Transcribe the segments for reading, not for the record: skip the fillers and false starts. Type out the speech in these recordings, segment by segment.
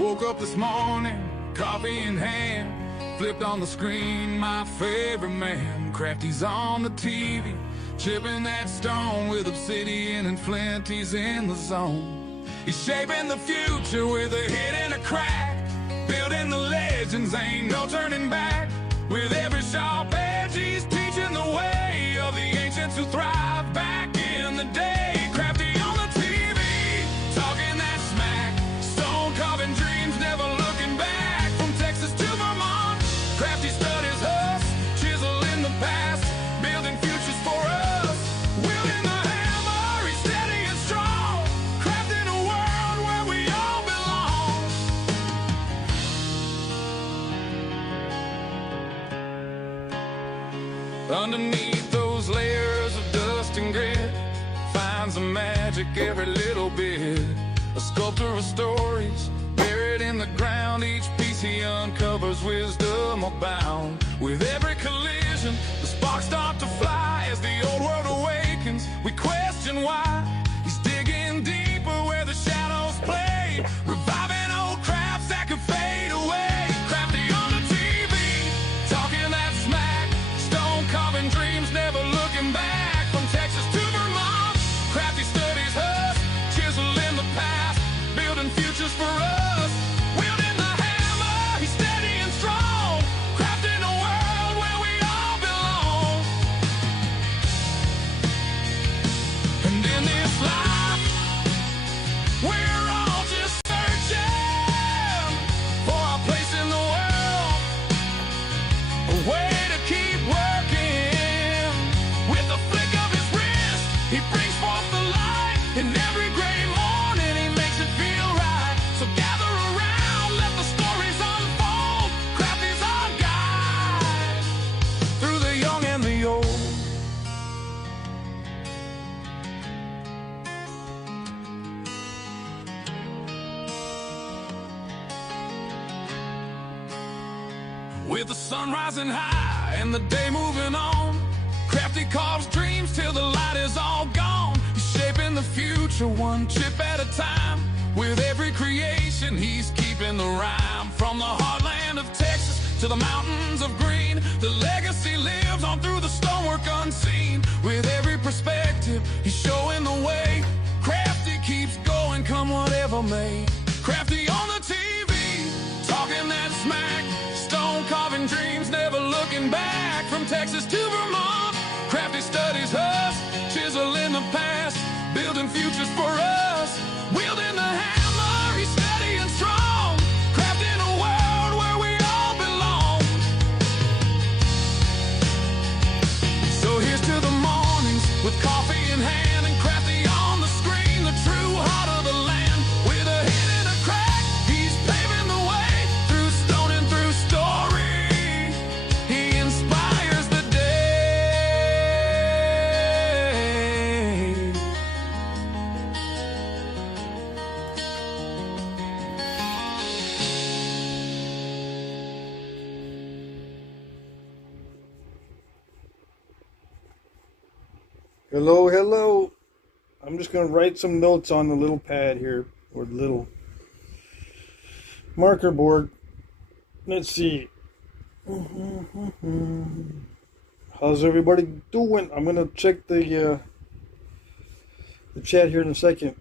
Woke up this morning, coffee in hand, flipped on the screen, my favorite man. Crafty's on the TV, chipping that stone with obsidian and flint, he's in the zone. He's shaping the future with a hit and a crack, building the legends, ain't no turning back. With every sharp edge, he's teaching the way of the ancients who thrived back in the day. Crafty on the TV, talking that smack, stone carving dreams, never looking back. From Texas to Vermont, Crafty studies us, chiseling the past, building futures for us. Wielding the hammer, he's steady and strong, crafting a world where we all belong. Underneath those layers of dust and grit, finds the magic every little bit. A sculptor of stories, buried in the ground, each piece he uncovers wisdom abound. With every collision, the sparks start to fly. As the old world awakens, we question why. He's digging deeper where the shadows play, reviving old crafts that could fade away. Crafty on the TV, talking that smack, stone carving dreams, never looking back. From Texas to Vermont, Crafty studies us, chiseling the past, building futures for us. Wielding the hammer, he's steady and strong, crafting a world where we all belong. And in this life, we're all just searching for our place in the world, a way to keep working. With the flick of his wrist, he brings forth the light. In every gray morning, he makes it feel right. So gather around, let the stories unfold. Crafty's our guide through the young and the old. With the sun rising high and the day moving on, Crafty carves dreams till the light is all gone. He's shaping the future one chip at a time. With every creation, he's keeping the rhyme. From the heartland of Texas to the mountains of green, the legacy lives on through the stonework unseen. With every perspective, he's showing the way. Crafty keeps going, come whatever may. Crafty on the TV, talking that smack, stone carving dreams, never looking back. From Texas to Vermont, Crafty studies us, chiseling the past, building futures for us. Wielding the hammer, he's steady and strong, crafting a world where we all belong. So here's to the mornings with coffee in hand and Crafty on the screen, the true heart of the land. With a hit and a crack, he's paving the way through stone and through story. He inspires the day. Hello, hello. I'm just going to write some notes on the little pad here, or the little marker board. Let's see. How's everybody doing? I'm going to check the chat here in a second.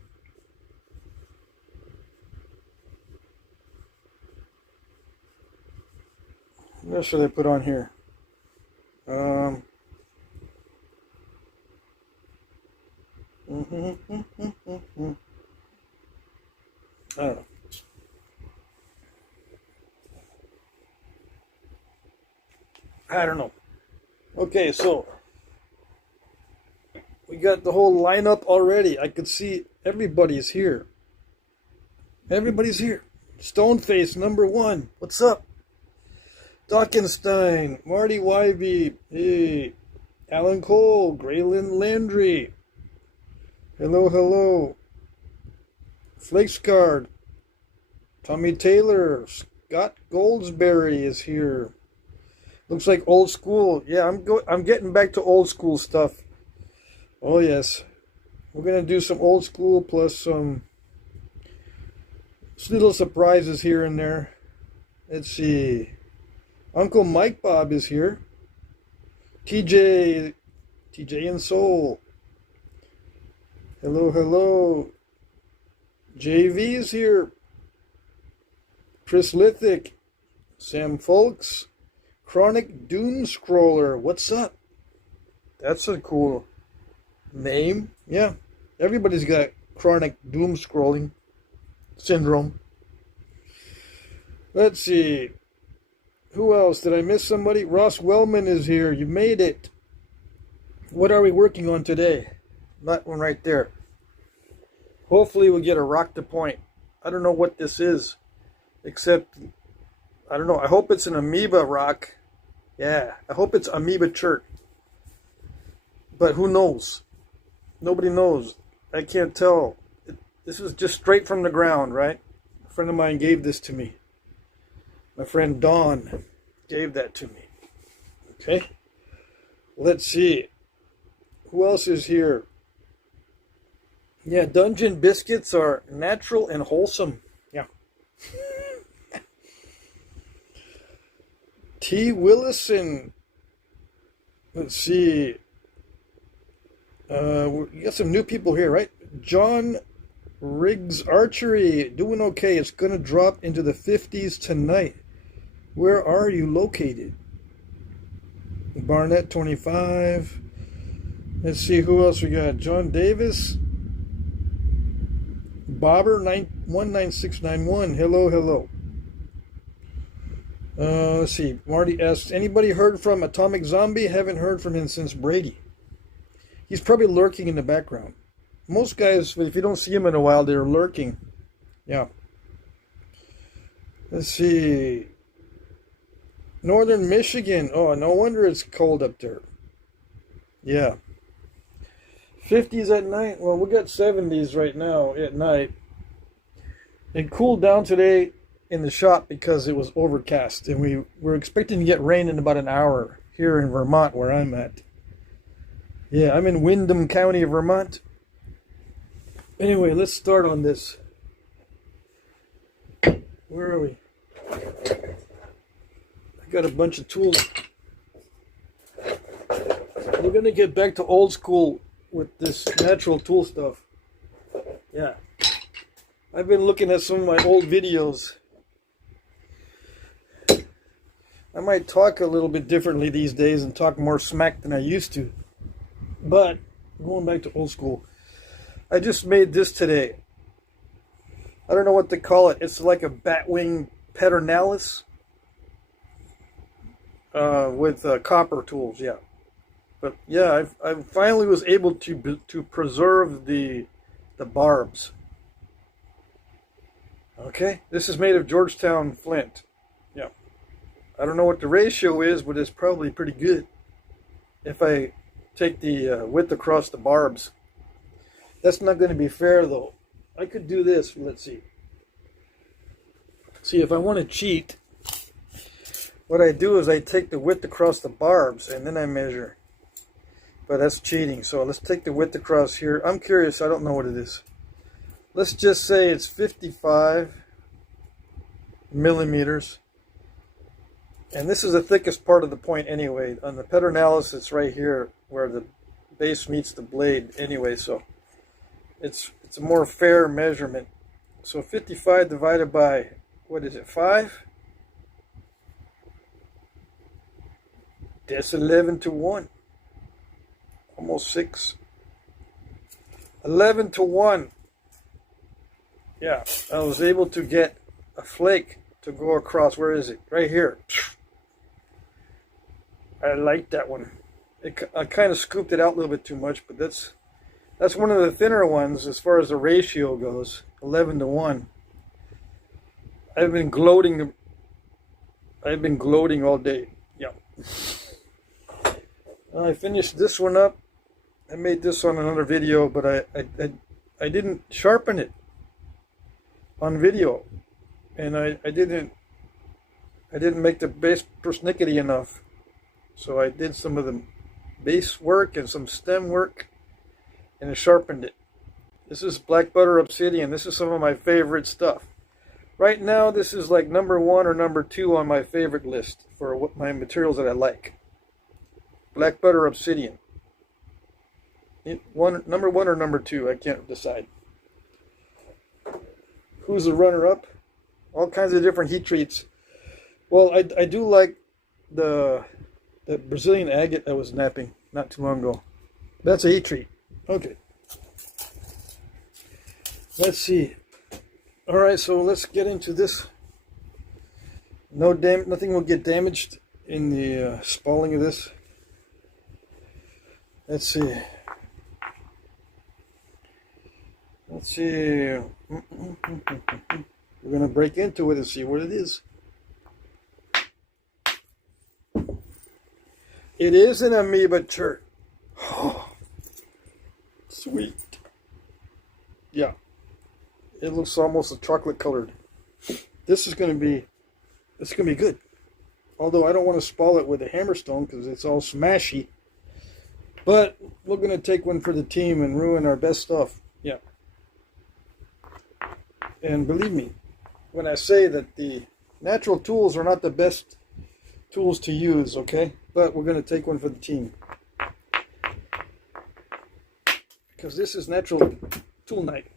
What should I put on here? I don't know. I don't know. Okay, so we got the whole lineup already. I could see everybody's here. Everybody's here. Stoneface #1. What's up? Dockenstein, Marty Wybe, hey, Alan Cole, Graylin Landry. Hello, hello. Flakescard, Tommy Taylor, Scott Goldsberry is here. Looks like old school. Yeah, I'm getting back to old school stuff. Oh yes. We're gonna do some old school plus some Just little surprises here and there. Let's see. Uncle Mike Bob is here. TJ and Soul. Hello, hello. JV is here. Chris Lithic. Sam Folks. Chronic Doom Scroller. What's up? That's a cool name. Yeah. Everybody's got chronic doom scrolling syndrome. Let's see. Who else? Did I miss somebody? Ross Wellman is here. You made it. What are we working on today? That one right there. Hopefully we'll get a rock to point. I don't know what this is. Except, I don't know. I hope it's an amoeba rock. Yeah. I hope it's amoeba chert. But who knows? Nobody knows. I can't tell. This is just straight from the ground, right? A friend of mine gave this to me. My friend Dawn gave that to me. Okay. Let's see. Who else is here? Yeah, Dungeon Biscuits are natural and wholesome. Yeah. T. Willison. Let's see. We got some new people here, right? John Riggs Archery. Doing okay. It's going to drop into the 50s tonight. Where are you located? Barnett 25. Let's see who else we got. John Davis. Bobber 19691. Hello, hello. Let's see. Marty asks, anybody heard from Atomic Zombie? Haven't heard from him since Brady. He's probably lurking in the background. Most guys, if you don't see him in a while, they're lurking. Yeah. Let's see. Northern Michigan. Oh, no wonder it's cold up there. Yeah. 50s at night. Well, we got 70s right now at night. It cooled down today in the shop because it was overcast. And we were expecting to get rain in about an hour here in Vermont where I'm at. Yeah, I'm in Windham County, Vermont. Anyway, let's start on this. Where are we? I got a bunch of tools. We're going to get back to old school with this natural tool stuff. Yeah. I've been looking at some of my old videos. I might talk a little bit differently these days and talk more smack than I used to. But, going back to old school. I just made this today. I don't know what to call it. It's like a batwing peternalis with copper tools, yeah. But yeah, I finally was able to preserve the barbs. Okay, this is made of Georgetown flint. Yeah, I don't know what the ratio is, but it's probably pretty good. If I take the width across the barbs, that's not going to be fair though. I could do this. Let's see. See, if I want to cheat, what I do is I take the width across the barbs and then I measure. But that's cheating. So let's take the width across here. I'm curious. I don't know what it is. Let's just say it's 55 millimeters. And this is the thickest part of the point anyway. On the peternalis, it's right here where the base meets the blade anyway. So it's a more fair measurement. So 55 divided by, what is it, 5? That's 11 to 1. Almost 6. 11 to 1. Yeah, I was able to get a flake to go across. Where is it? Right here. I like that one. I kind of scooped it out a little bit too much, but that's one of the thinner ones as far as the ratio goes. 11 to 1. I've been gloating all day. Yeah. I finished this one up. I made this on another video, but I didn't sharpen it on video, and I didn't make the base persnickety enough. So I did some of the base work and some stem work, and I sharpened it. This is black butter obsidian. This is some of my favorite stuff. Right now, this is like number 1 or number 2 on my favorite list for what my materials that I like. Black butter obsidian. Number 1 or number 2, I can't decide. Who's the runner-up? All kinds of different heat treats. Well, I do like the Brazilian agate I was knapping not too long ago. That's a heat treat. Okay. Let's see. All right, so let's get into this. Nothing will get damaged in the spalling of this. Let's see. Let's see. We're gonna break into it and see what it is. It is an amoeba chert. Oh, sweet. Yeah. It looks almost a chocolate colored. This is gonna be good. Although I don't want to spall it with a hammerstone because it's all smashy. But we're gonna take one for the team and ruin our best stuff. Yeah. And believe me, when I say that the natural tools are not the best tools to use, okay? But we're gonna take one for the team. Because this is natural tool night.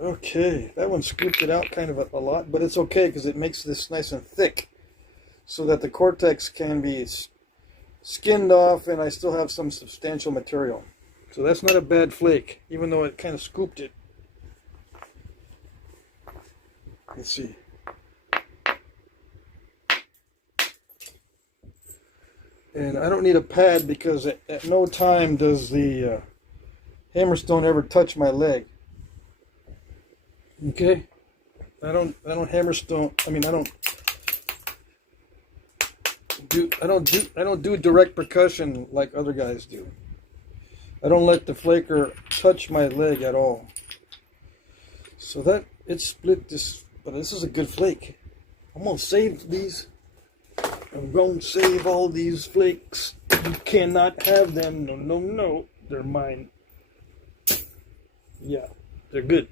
Okay, that one scooped it out kind of a lot, but it's okay because it makes this nice and thick so that the cortex can be skinned off and I still have some substantial material. So that's not a bad flake, even though it kind of scooped it. Let's see. And I don't need a pad because at no time does the hammerstone ever touch my leg. Okay, I don't hammerstone. I mean, I don't do direct percussion like other guys do. I don't let the flaker touch my leg at all. So that it split this, but this is a good flake. I'm gonna save these. I'm gonna save all these flakes. You cannot have them. No, no, no. They're mine. Yeah, they're good.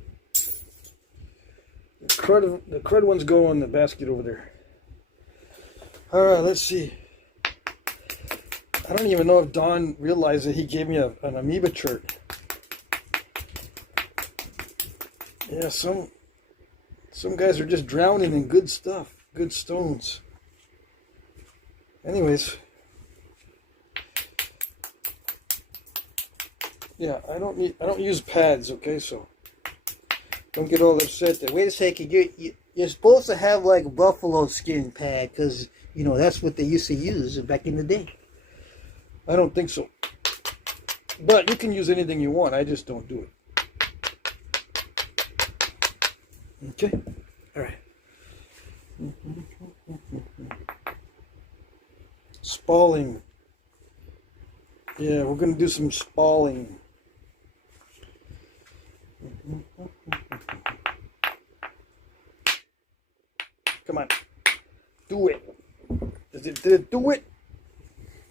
The crud ones go in the basket over there. Alright, let's see. I don't even know if Don realized that he gave me an amoeba chert. Yeah, some guys are just drowning in good stuff, good stones. Anyways. Yeah, I don't use pads, okay, so don't get all upset there. Wait a second, you're supposed to have like buffalo skin pad because, you know, that's what they used to use back in the day. I don't think so. But you can use anything you want. I just don't do it. Okay. All right. Spalling. Yeah, we're going to do some spalling. Come on. Do it. Did it do it?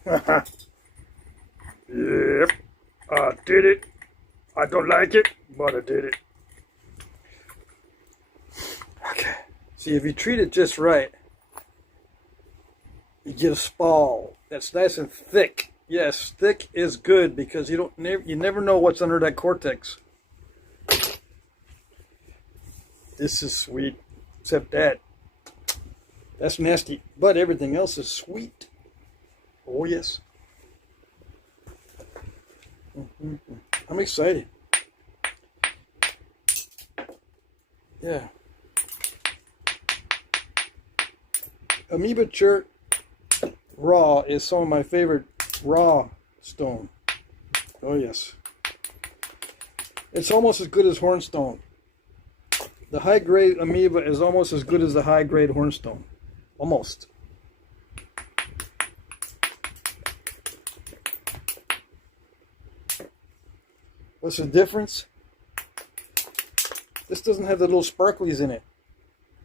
Yep. I did it. I don't like it, but I did it. Okay. See, if you treat it just right, you get a spall that's nice and thick. Yes, thick is good because you never know what's under that cortex. This is sweet, except that. That's nasty, but everything else is sweet. Oh yes. I'm excited. Yeah. Amoeba chert raw is some of my favorite raw stone. Oh yes. It's almost as good as hornstone. The high grade amoeba is almost as good as the high grade hornstone. Almost. What's the difference? This doesn't have the little sparklies in it.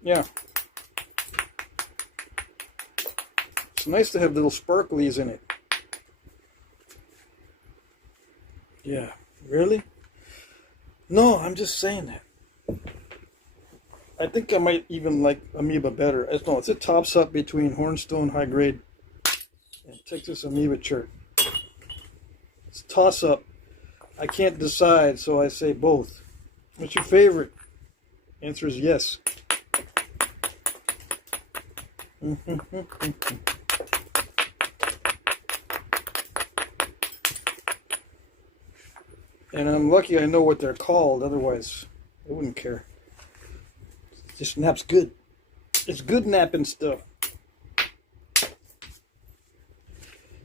Yeah. It's nice to have little sparklies in it. Yeah. Really? No, I'm just saying that. I think I might even like Amoeba better. No, it's a toss-up between Hornstone High Grade and Texas Amoeba Chert. It's a toss-up. I can't decide, so I say both. What's your favorite? Answer is yes. And I'm lucky I know what they're called, otherwise I wouldn't care. It just naps good. It's good napping stuff.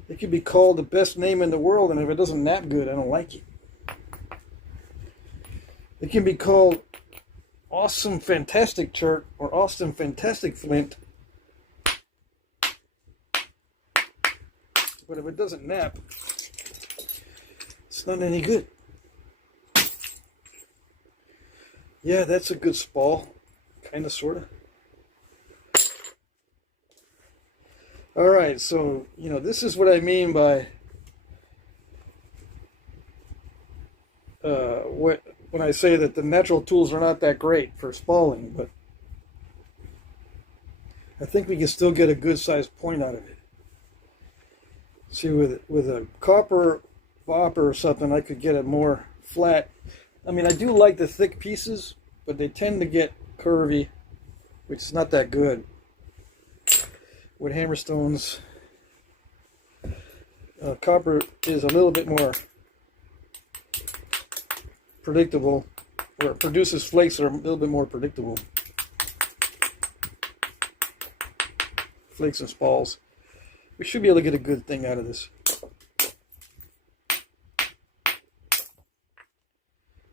It could be called the best name in the world, and if it doesn't nap good, I don't like it. It can be called Awesome Fantastic Chart or Awesome Fantastic Flint. But if it doesn't nap, it's not any good. Yeah, that's a good spall. Kind of, sort of. Alright, so, this is what I mean by when I say that the natural tools are not that great for spalling, but I think we can still get a good sized point out of it. See, with a copper bopper or something, I could get it more flat. I mean, I do like the thick pieces, but they tend to get curvy, which is not that good. With hammerstones, copper is a little bit more predictable, or it produces flakes that are a little bit more predictable. Flakes and spalls. We should be able to get a good thing out of this.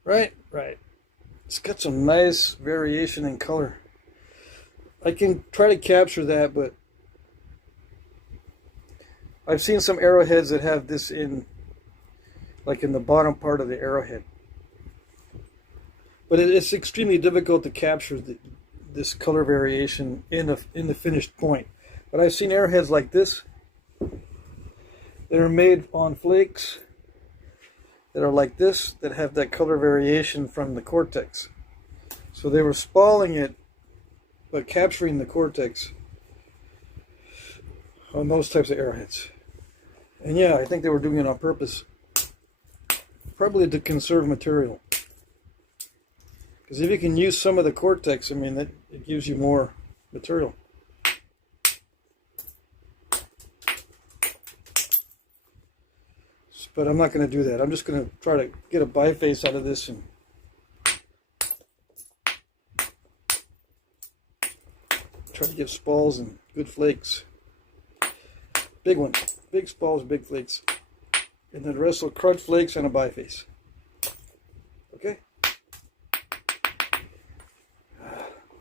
Right, right. It's got some nice variation in color. I can try to capture that, but I've seen some arrowheads that have this in the bottom part of the arrowhead. But it's extremely difficult to capture this color variation in the finished point. But I've seen arrowheads like this that are made on flakes that are like this, that have that color variation from the cortex. So they were spalling it, but capturing the cortex on those types of arrowheads. And yeah, I think they were doing it on purpose. Probably to conserve material. Because if you can use some of the cortex, I mean, it gives you more material. But I'm not going to do that. I'm just going to try to get a biface out of this and try to get spalls and good flakes. Big ones. Big spalls, big flakes. And then the rest will crud flakes and a biface. Okay?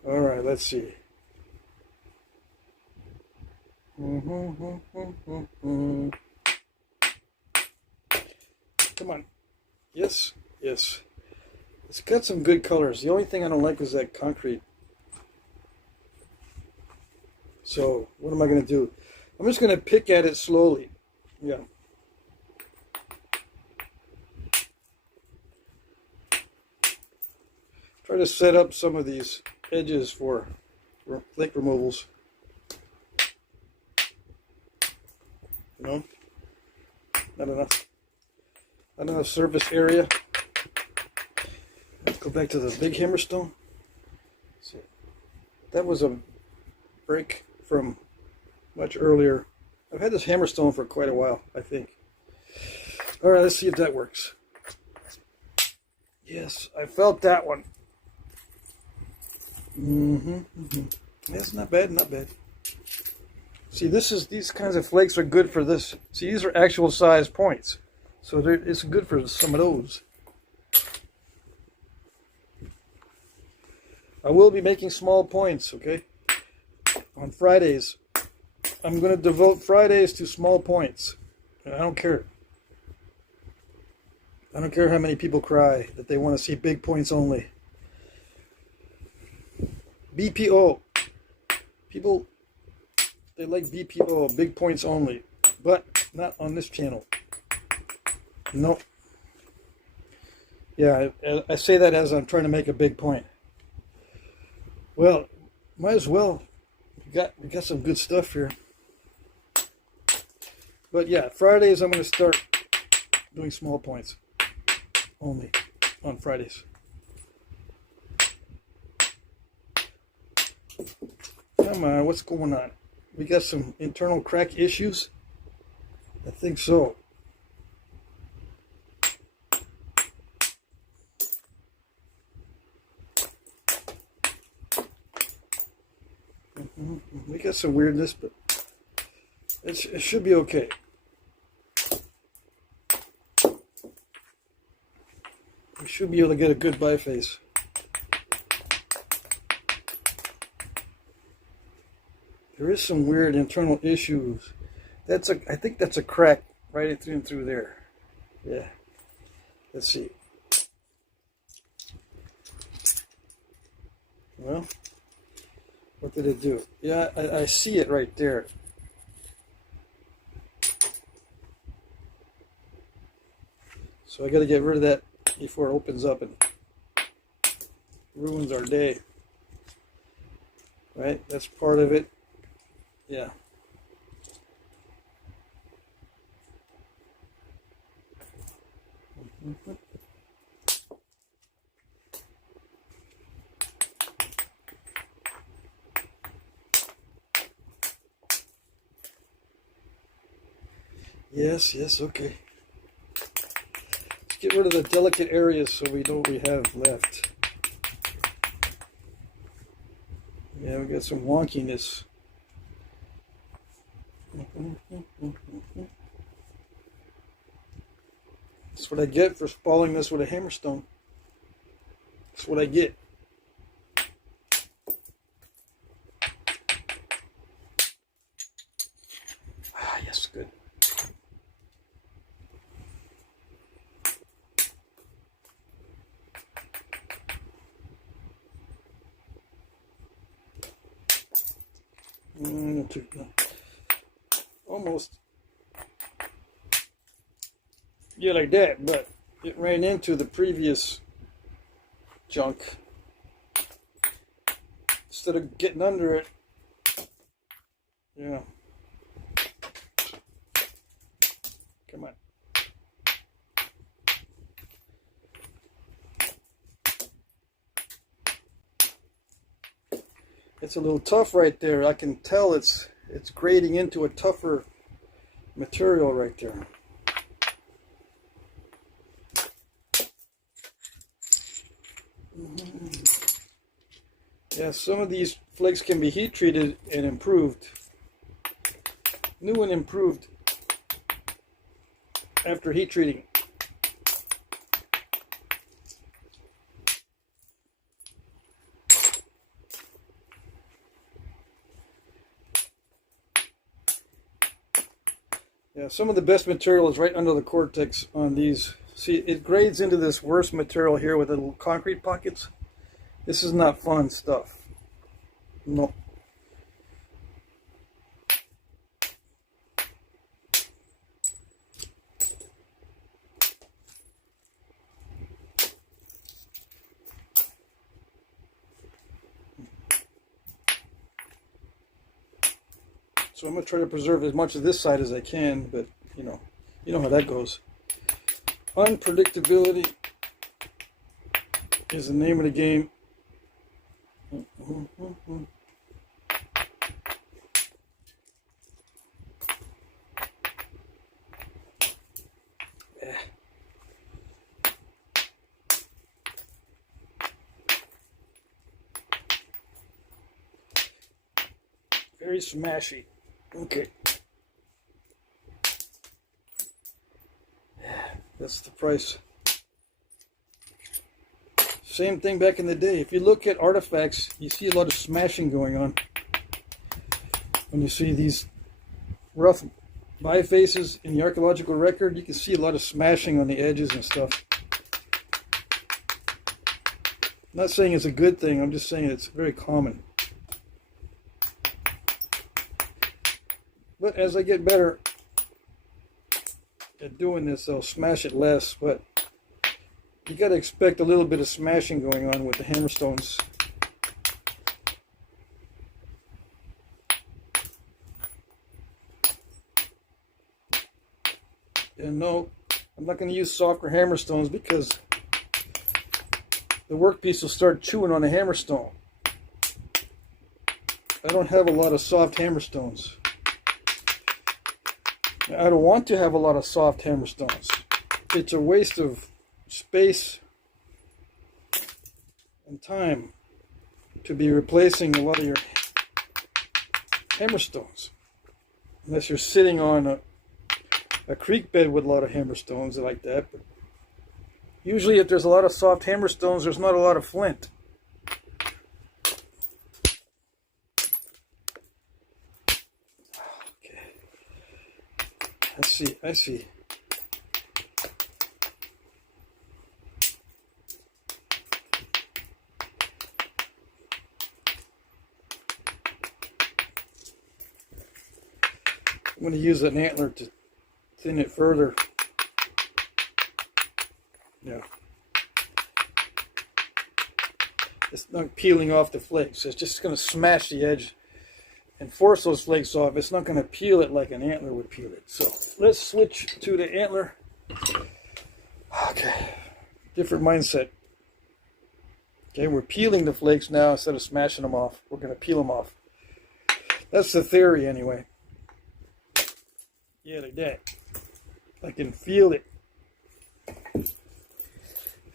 Alright, let's see. Come on. Yes, yes. It's got some good colors. The only thing I don't like is that concrete. So, what am I going to do? I'm just going to pick at it slowly. Yeah. Try to set up some of these edges for flake removals. Not enough. Not enough surface area. Let's go back to the big hammerstone. So that was a break from much earlier. I've had this hammerstone for quite a while, I think. All right, let's see if that works. Yes, I felt that one. That's not bad, not bad. See, these kinds of flakes are good for this. See, these are actual size points. So it's good for some of those. I will be making small points, okay? On Fridays. I'm going to devote Fridays to small points. And I don't care. I don't care how many people cry that they want to see big points only. BPO. People, they like BPO, big points only. But not on this channel. No. Yeah, I say that as I'm trying to make a big point. Well, might as well. We got some good stuff here. But yeah, Fridays I'm going to start doing small points only on Fridays. Come on, what's going on? We got some internal crack issues? I think so. We got some weirdness, but it should be okay. We should be able to get a good biface. There is some weird internal issues. I think that's a crack right through there. Yeah. Let's see. Well, what did it do? Yeah, I see it right there. So I got to get rid of that before it opens up and ruins our day. Right? That's part of it. Yeah. Yes, okay. Let's get rid of the delicate areas so we know what we have left. Yeah, we got some wonkiness. That's what I get for spalling this with a hammerstone. That's what I get. Ah, yes, good. Almost. Yeah, like that, but it ran into the previous junk. Instead of getting under it, yeah. Come on. It's a little tough right there. I can tell it's grading into a tougher material right there. Yeah, some of these flakes can be heat treated and improved. New and improved after heat treating. Yeah, some of the best material is right under the cortex on these. See, it grades into this worse material here with the little concrete pockets. This is not fun stuff. No. So I'm going to try to preserve as much of this side as I can, but you know how that goes. Unpredictability is the name of the game. Very smashy. Okay. That's the price. Same thing back in the day. If you look at artifacts, you see a lot of smashing going on. When you see these rough bifaces in the archaeological record, you can see a lot of smashing on the edges and stuff. I'm not saying it's a good thing, I'm just saying it's very common. But as I get better at doing this, I'll smash it less, but you got to expect a little bit of smashing going on with the hammerstones. And no, I'm not going to use softer hammerstones because the workpiece will start chewing on the hammerstone. I don't have a lot of soft hammerstones. I don't want to have a lot of soft hammerstones. It's a waste of space and time to be replacing a lot of your hammerstones. Unless you're sitting on a creek bed with a lot of hammerstones like that. But usually if there's a lot of soft hammerstones, there's not a lot of flint. Okay. I see. I'm going to use an antler to thin it further. Yeah. It's not peeling off the flakes. It's just going to smash the edge and force those flakes off. It's not going to peel it like an antler would peel it. So let's switch to the antler. Okay. Different mindset. Okay, we're peeling the flakes now instead of smashing them off. We're going to peel them off. That's the theory anyway. Yeah, like that. I can feel it. It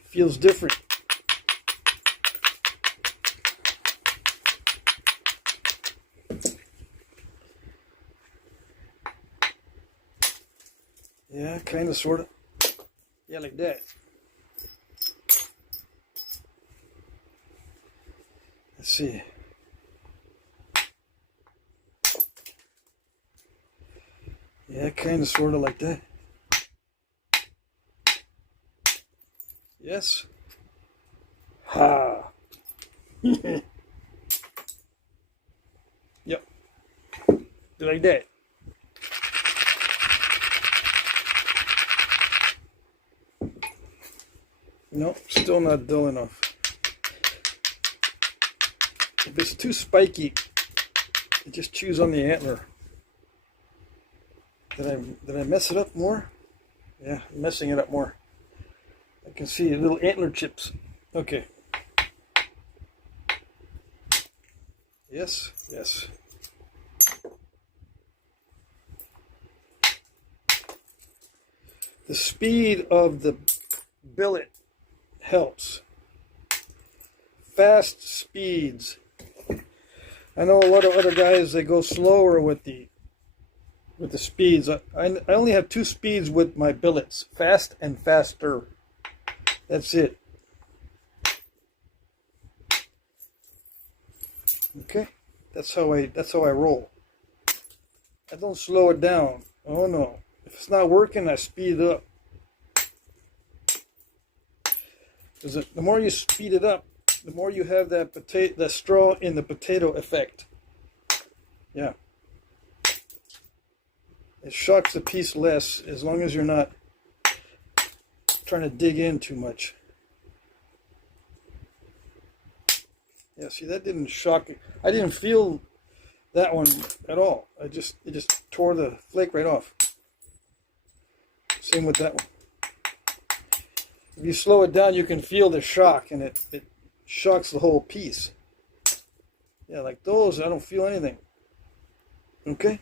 feels different. Yeah, kind of, sort of. Yeah, like that. Let's see. Yeah, kind of, sort of like that. Yes. Ha. Yep. Like that. Nope, still not dull enough. If it's too spiky, it just chews on the antler. Did I mess it up more? Yeah, I'm messing it up more. I can see little antler chips. Okay. Yes, yes. The speed of the billet helps. Fast speeds. I know a lot of other guys, they go slower with the speeds. I only have 2 speeds with my billets, fast and faster. That's it. Okay, that's how I roll. I don't slow it down. Oh no, if it's not working, I speed it up. Because the more you speed it up, the more you have that straw in the potato effect. Yeah. It shocks the piece less as long as you're not trying to dig in too much. Yeah, see, that didn't shock it. I didn't feel that one at all. It just tore the flake right off. Same with that one. If you slow it down, you can feel the shock, and it shocks the whole piece. Yeah, like those, I don't feel anything. Okay?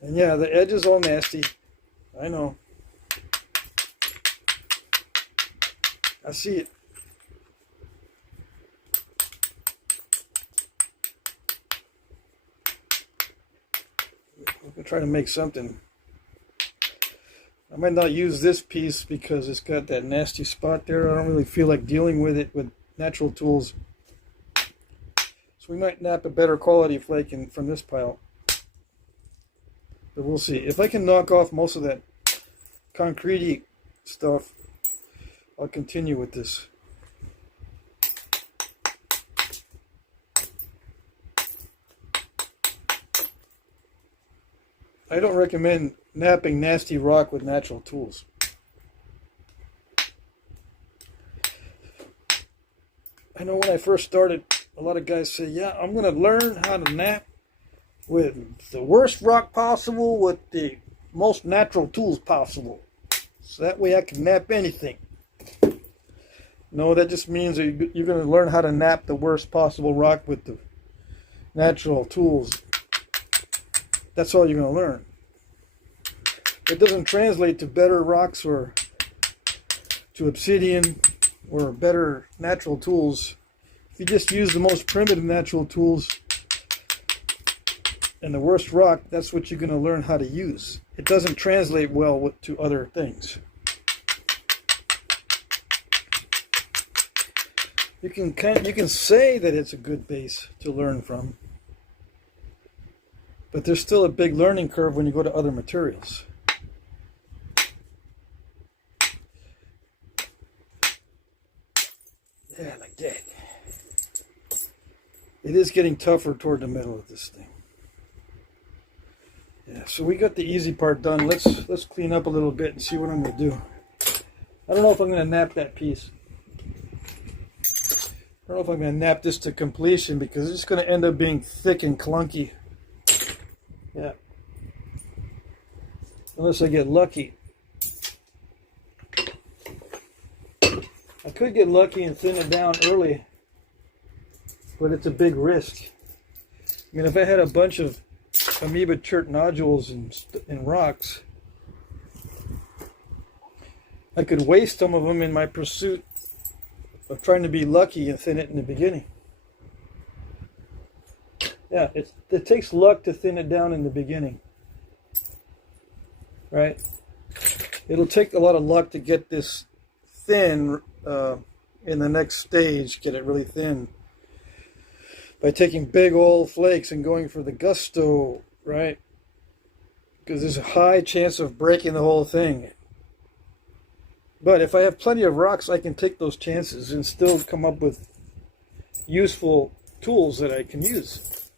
And yeah, the edge is all nasty. I know. I see it. I'm going to try to make something. I might not use this piece because it's got that nasty spot there. I don't really feel like dealing with it with natural tools. So we might nap a better quality flake from this pile. But we'll see. If I can knock off most of that concrete stuff, I'll continue with this. I don't recommend napping nasty rock with natural tools. I know when I first started a lot of guys say, yeah, I'm going to learn how to nap with the worst rock possible with the most natural tools possible. So that way I can nap anything. No, that just means that you're going to learn how to nap the worst possible rock with the natural tools. That's all you're going to learn. It doesn't translate to better rocks or to obsidian or better natural tools. If you just use the most primitive natural tools and the worst rock, that's what you're going to learn how to use. It doesn't translate well to other things. You can say that it's a good base to learn from, but there's still a big learning curve when you go to other materials. Yeah, like that. It is getting tougher toward the middle of this thing. Yeah, so we got the easy part done. Let's clean up a little bit and see what I'm going to do. I don't know if I'm going to nap that piece. I don't know if I'm going to nap this to completion because it's going to end up being thick and clunky. Yeah. Unless I get lucky. I could get lucky and thin it down early, but it's a big risk. I mean, if I had a bunch of amoeba chert nodules and rocks, I could waste some of them in my pursuit of trying to be lucky and thin it in the beginning. Yeah, it takes luck to thin it down in the beginning, right? It'll take a lot of luck to get this thin in the next stage, get it really thin by taking big old flakes and going for the gusto, right? Because there's a high chance of breaking the whole thing. But if I have plenty of rocks, I can take those chances and still come up with useful tools that I can use.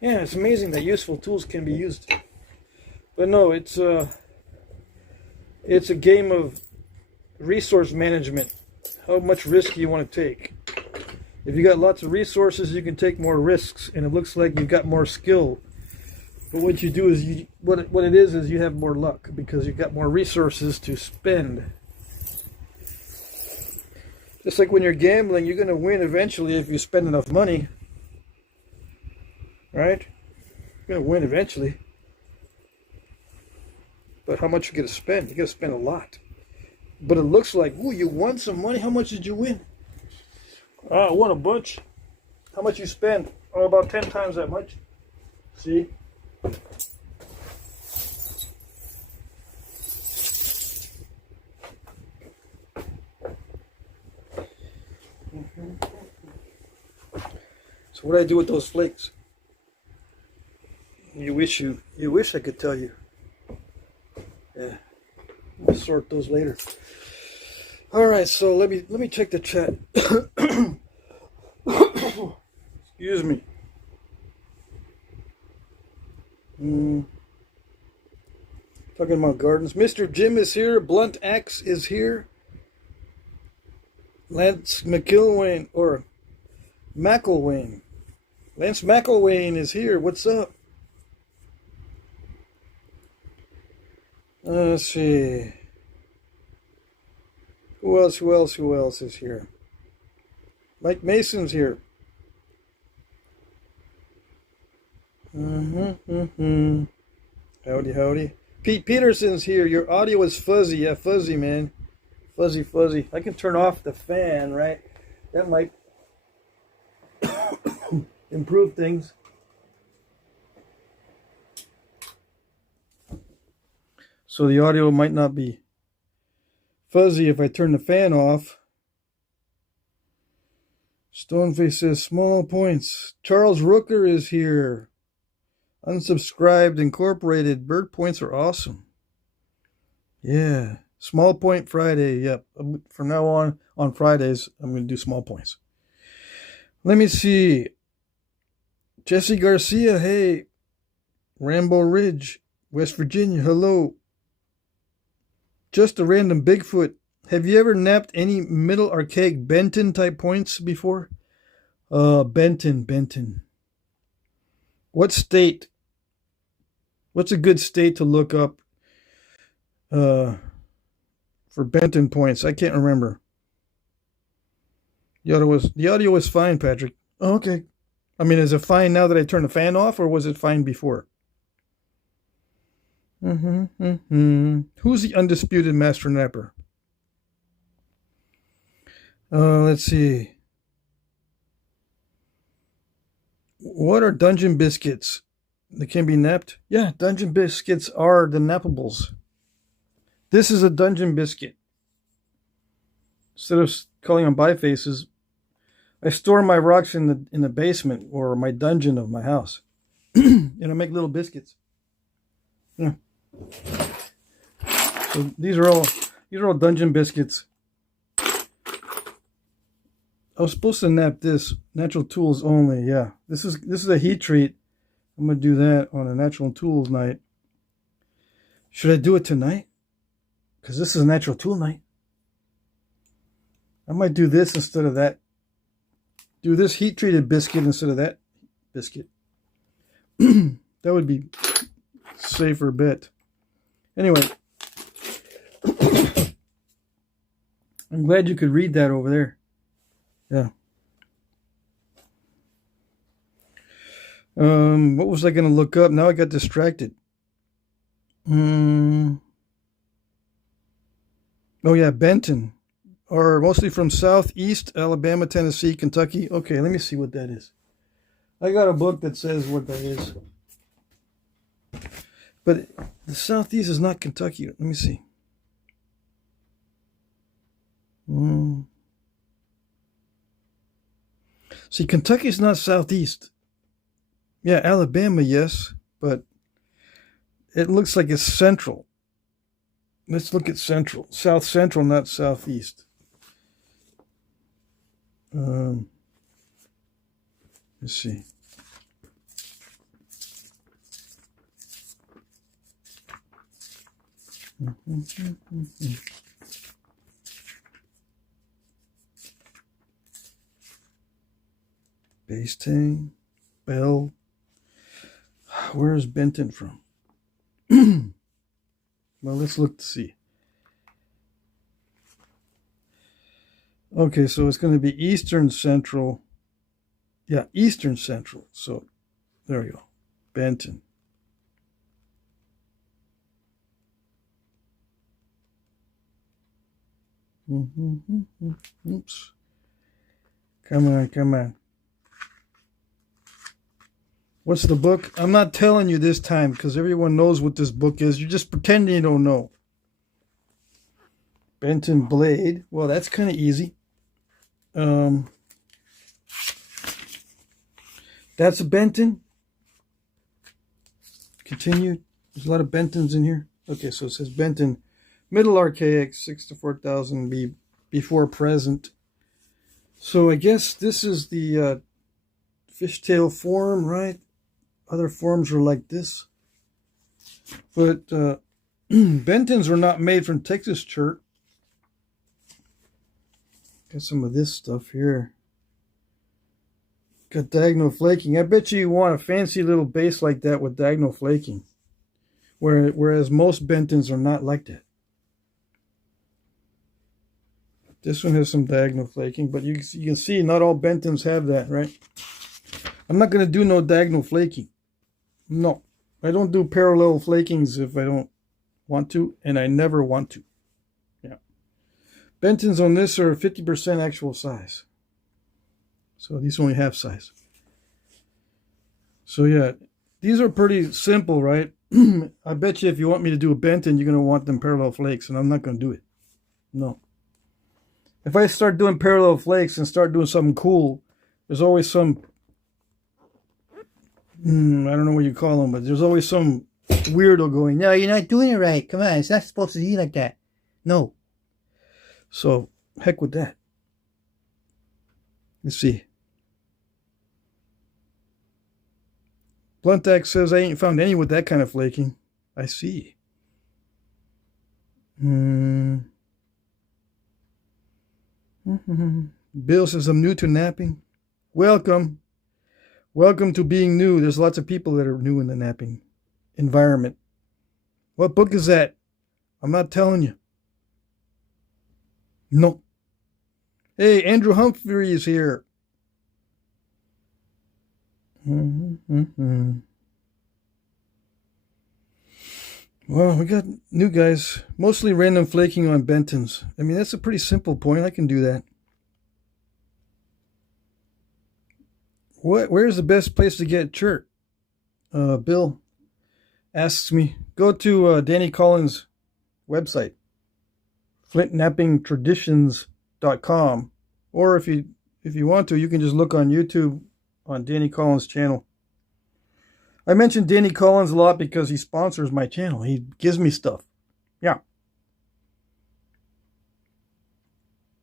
Yeah, it's amazing that useful tools can be used. But no, it's a game of resource management. How much risk you want to take. If you got lots of resources, you can take more risks, and it looks like you've got more skill. But what you do is what it is you have more luck because you've got more resources to spend. Just like when you're gambling, you're going to win eventually if you spend enough money. Right? You're going to win eventually. But how much you got to spend? You got to spend a lot. But it looks like, ooh, you won some money. How much did you win? I won a bunch. How much you spend? Oh, about 10 times that much. See? So what do I do with those flakes? You wish I could tell you. Yeah. We'll sort those later. All right, so let me check the chat. Excuse me. Talking about gardens. Mr. Jim is here. Blunt Axe is here. Lance McIlwain or McIlwain. Lance McIlwain is here. What's up? Let's see. Who else is here? Mike Mason's here. Howdy. Pete Peterson's here. Your audio is fuzzy. Yeah, fuzzy, man. Fuzzy. I can turn off the fan, right? That might improve things. So the audio might not be fuzzy if I turn the fan off. Stoneface says small points. Charles Rooker is here. Unsubscribed Incorporated. Bird points are awesome. Yeah. Small point Friday. Yep. From now on Fridays, I'm going to do small points. Let me see. Jesse Garcia. Hey. Rambo Ridge, West Virginia. Hello. Just a random Bigfoot. Have you ever napped any middle archaic Benton type points before? Benton. What state? What's a good state to look up for Benton points? I can't remember. The audio was fine, Patrick. Oh, okay. I mean, is it fine now that I turned the fan off, or was it fine before? Who's the undisputed master napper? Let's see. What are dungeon biscuits? They can be napped? Yeah, dungeon biscuits are the nappables. This is a dungeon biscuit. Instead of calling them bifaces, I store my rocks in the basement or my dungeon of my house. And I make little biscuits. Yeah. So these are all dungeon biscuits. I was supposed to nap this. Natural tools only, yeah. This is a heat treat. I'm gonna do that on a natural tools night. Should I do it tonight? Because this is a natural tool night. I might do this instead of that. Do this heat treated biscuit instead of that biscuit. That would be safer bet. Anyway. I'm glad you could read that over there. Yeah. What was I going to look up? Now I got distracted. Oh yeah, Benton. Or mostly from Southeast Alabama, Tennessee, Kentucky. Okay, let me see what that is. I got a book that says what that is. But the Southeast is not Kentucky. Let me see. See, Kentucky's not Southeast. Yeah, Alabama, yes, but it looks like it's Central. Let's look at Central. South Central, not Southeast. Let's see. Base Tang, Bell. Where is Benton from? Well, let's look to see. Okay, so it's going to be Eastern Central. Yeah, Eastern Central. So there we go. Benton. Oops. Come on. What's the book? I'm not telling you this time because everyone knows what this book is. You're just pretending you don't know. Benton Blade. Well, that's kind of easy. That's a Benton. Continue. There's a lot of Bentons in here. Okay, so it says Benton. Middle Archaic, 6 to 4,000 before present. So I guess this is the fishtail form, right? Other forms are like this. But Bentons were not made from Texas chert. Got some of this stuff here. Got diagonal flaking. I bet you want a fancy little base like that with diagonal flaking. Whereas most Bentons are not like that. This one has some diagonal flaking, but you can see not all Bentons have that, right? I'm not going to do no diagonal flaking. No, I don't do parallel flakings if I don't want to, and I never want to. Yeah. Bentons on this are 50% actual size. So these are only half size. So yeah, these are pretty simple, right? I bet you if you want me to do a Benton, you're going to want them parallel flakes, and I'm not going to do it. No. If I start doing parallel flakes and start doing something cool, there's always some, I don't know what you call them, but there's always some weirdo going, no, you're not doing it right. Come on, it's not supposed to be like that. No. So, heck with that. Let's see. Blunt Axe says I ain't found any with that kind of flaking. I see. Bill says I'm new to napping. welcome. Welcome to being new. There's lots of people that are new in the napping environment. What book is that? I'm not telling you. No. Hey, Andrew Humphrey is here. Well, we got new guys. Mostly random flaking on Bentons. I mean, that's a pretty simple point. I can do that. Where's the best place to get chert? Bill asks me. Go to Danny Collins' website, flintknappingtraditions.com, or if you want to, you can just look on YouTube on Danny Collins' channel. I mention Danny Collins a lot because he sponsors my channel. He gives me stuff. Yeah.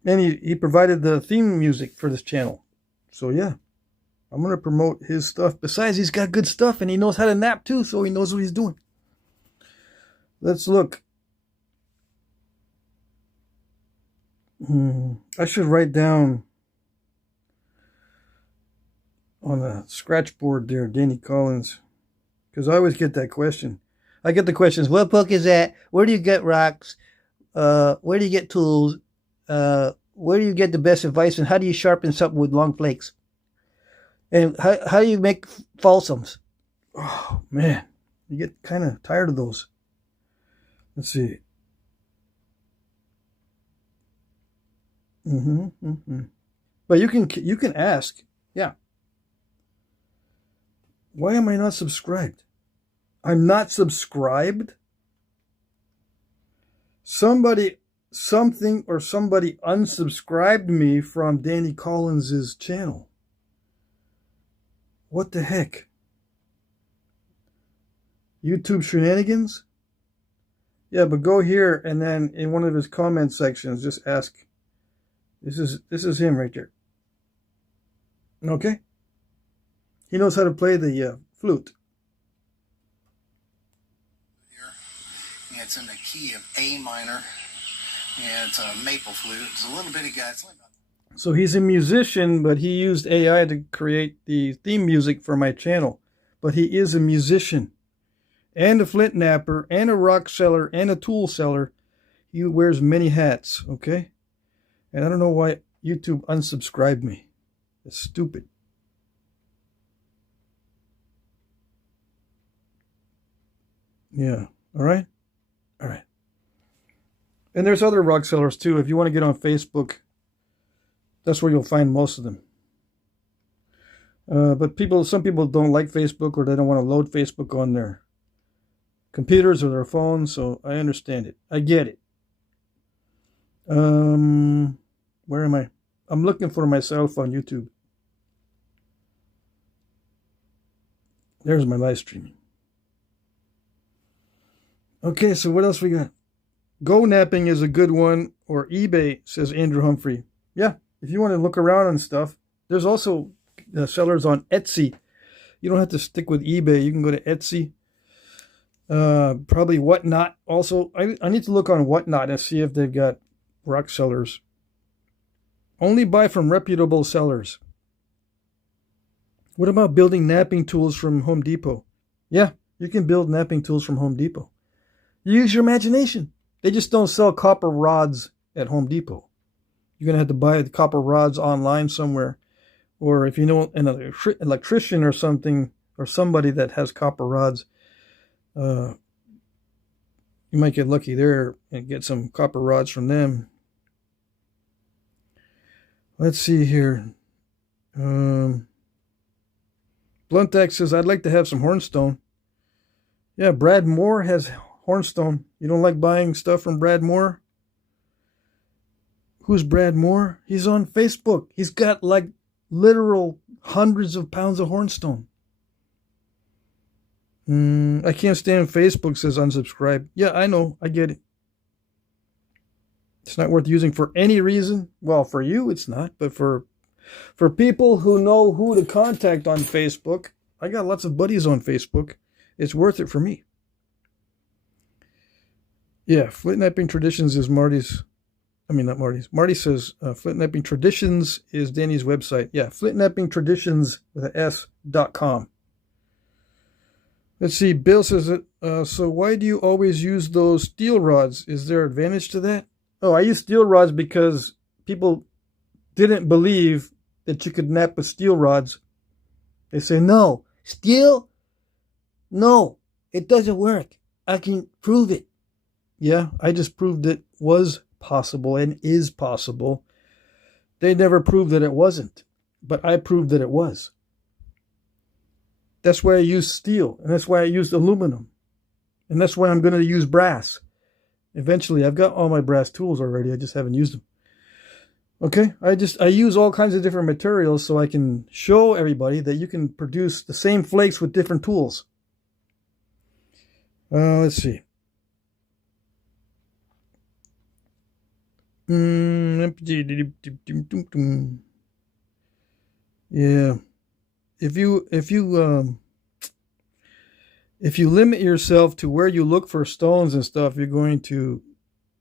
And he provided the theme music for this channel. So yeah, I'm going to promote his stuff. Besides, he's got good stuff and he knows how to nap too, so he knows what he's doing. Let's look. I should write down on a scratch board there, Danny Collins, because I always get that question. I get the questions, what book is that? Where do you get rocks? Where do you get tools? Where do you get the best advice? And how do you sharpen something with long flakes? And how do you make falsums? Oh, man. You get kind of tired of those. Let's see. But you can ask. Yeah. Why am I not subscribed? I'm not subscribed? Somebody unsubscribed me from Danny Collins' channel. What the heck? YouTube shenanigans? Yeah, but go here and then in one of his comment sections, just ask. This is him right there. Okay? He knows how to play the flute. Yeah, it's in the key of A minor. Yeah, it's a maple flute. It's a little bitty guy. So he's a musician, but he used AI to create the theme music for my channel. But he is a musician, and a flint napper, and a rock seller, and a tool seller. He wears many hats, okay? And I don't know why YouTube unsubscribed me. It's stupid. Yeah, all right? All right. And there's other rock sellers too. If you want to get on Facebook, that's where you'll find most of them. But some people don't like Facebook, or they don't want to load Facebook on their computers or their phones, so I understand it. I get it. Where am I? I'm looking for myself on YouTube. There's my live streaming. Okay, so what else we got? Go Napping is a good one, or eBay, says Andrew Humphrey. Yeah, if you want to look around on stuff, there's also sellers on Etsy. You don't have to stick with eBay. You can go to Etsy. Probably Whatnot. Also, I need to look on Whatnot and see if they've got rock sellers. Only buy from reputable sellers. What about building napping tools from Home Depot? Yeah, you can build napping tools from Home Depot. Use your imagination. They just don't sell copper rods at Home Depot. You're going to have to buy the copper rods online somewhere. Or if you know an electrician or something, or somebody that has copper rods, you might get lucky there and get some copper rods from them. Let's see here. Bluntax says, I'd like to have some hornstone. Yeah, Brad Moore has hornstone. You don't like buying stuff from Brad Moore? Who's Brad Moore? He's on Facebook. He's got like literal hundreds of pounds of hornstone. I can't stand Facebook, says unsubscribe. Yeah, I know. I get it. It's not worth using for any reason. Well, for you, it's not. But for people who know who to contact on Facebook, I got lots of buddies on Facebook. It's worth it for me. Yeah, Flintknapping Traditions is Marty's I mean, not Marty's. Marty says Flintknapping Traditions is Danny's website. Yeah, Flintknapping Traditions with an S.com. Let's see. Bill says, so why do you always use those steel rods? Is there advantage to that? Oh, I use steel rods because people didn't believe that you could knap with steel rods. They say, no, Steel? No, it doesn't work. I can prove it. yeah, I just proved it was possible and is possible. They never proved that it wasn't, but I proved that it was. That's why I use steel, and that's why I used aluminum, and that's why I'm going to use brass. Eventually, I've got all my brass tools already. I just haven't used them. Okay, I use all kinds of different materials so I can show everybody that you can produce the same flakes with different tools. Let's see. Yeah. If you limit yourself to where you look for stones and stuff, you're going to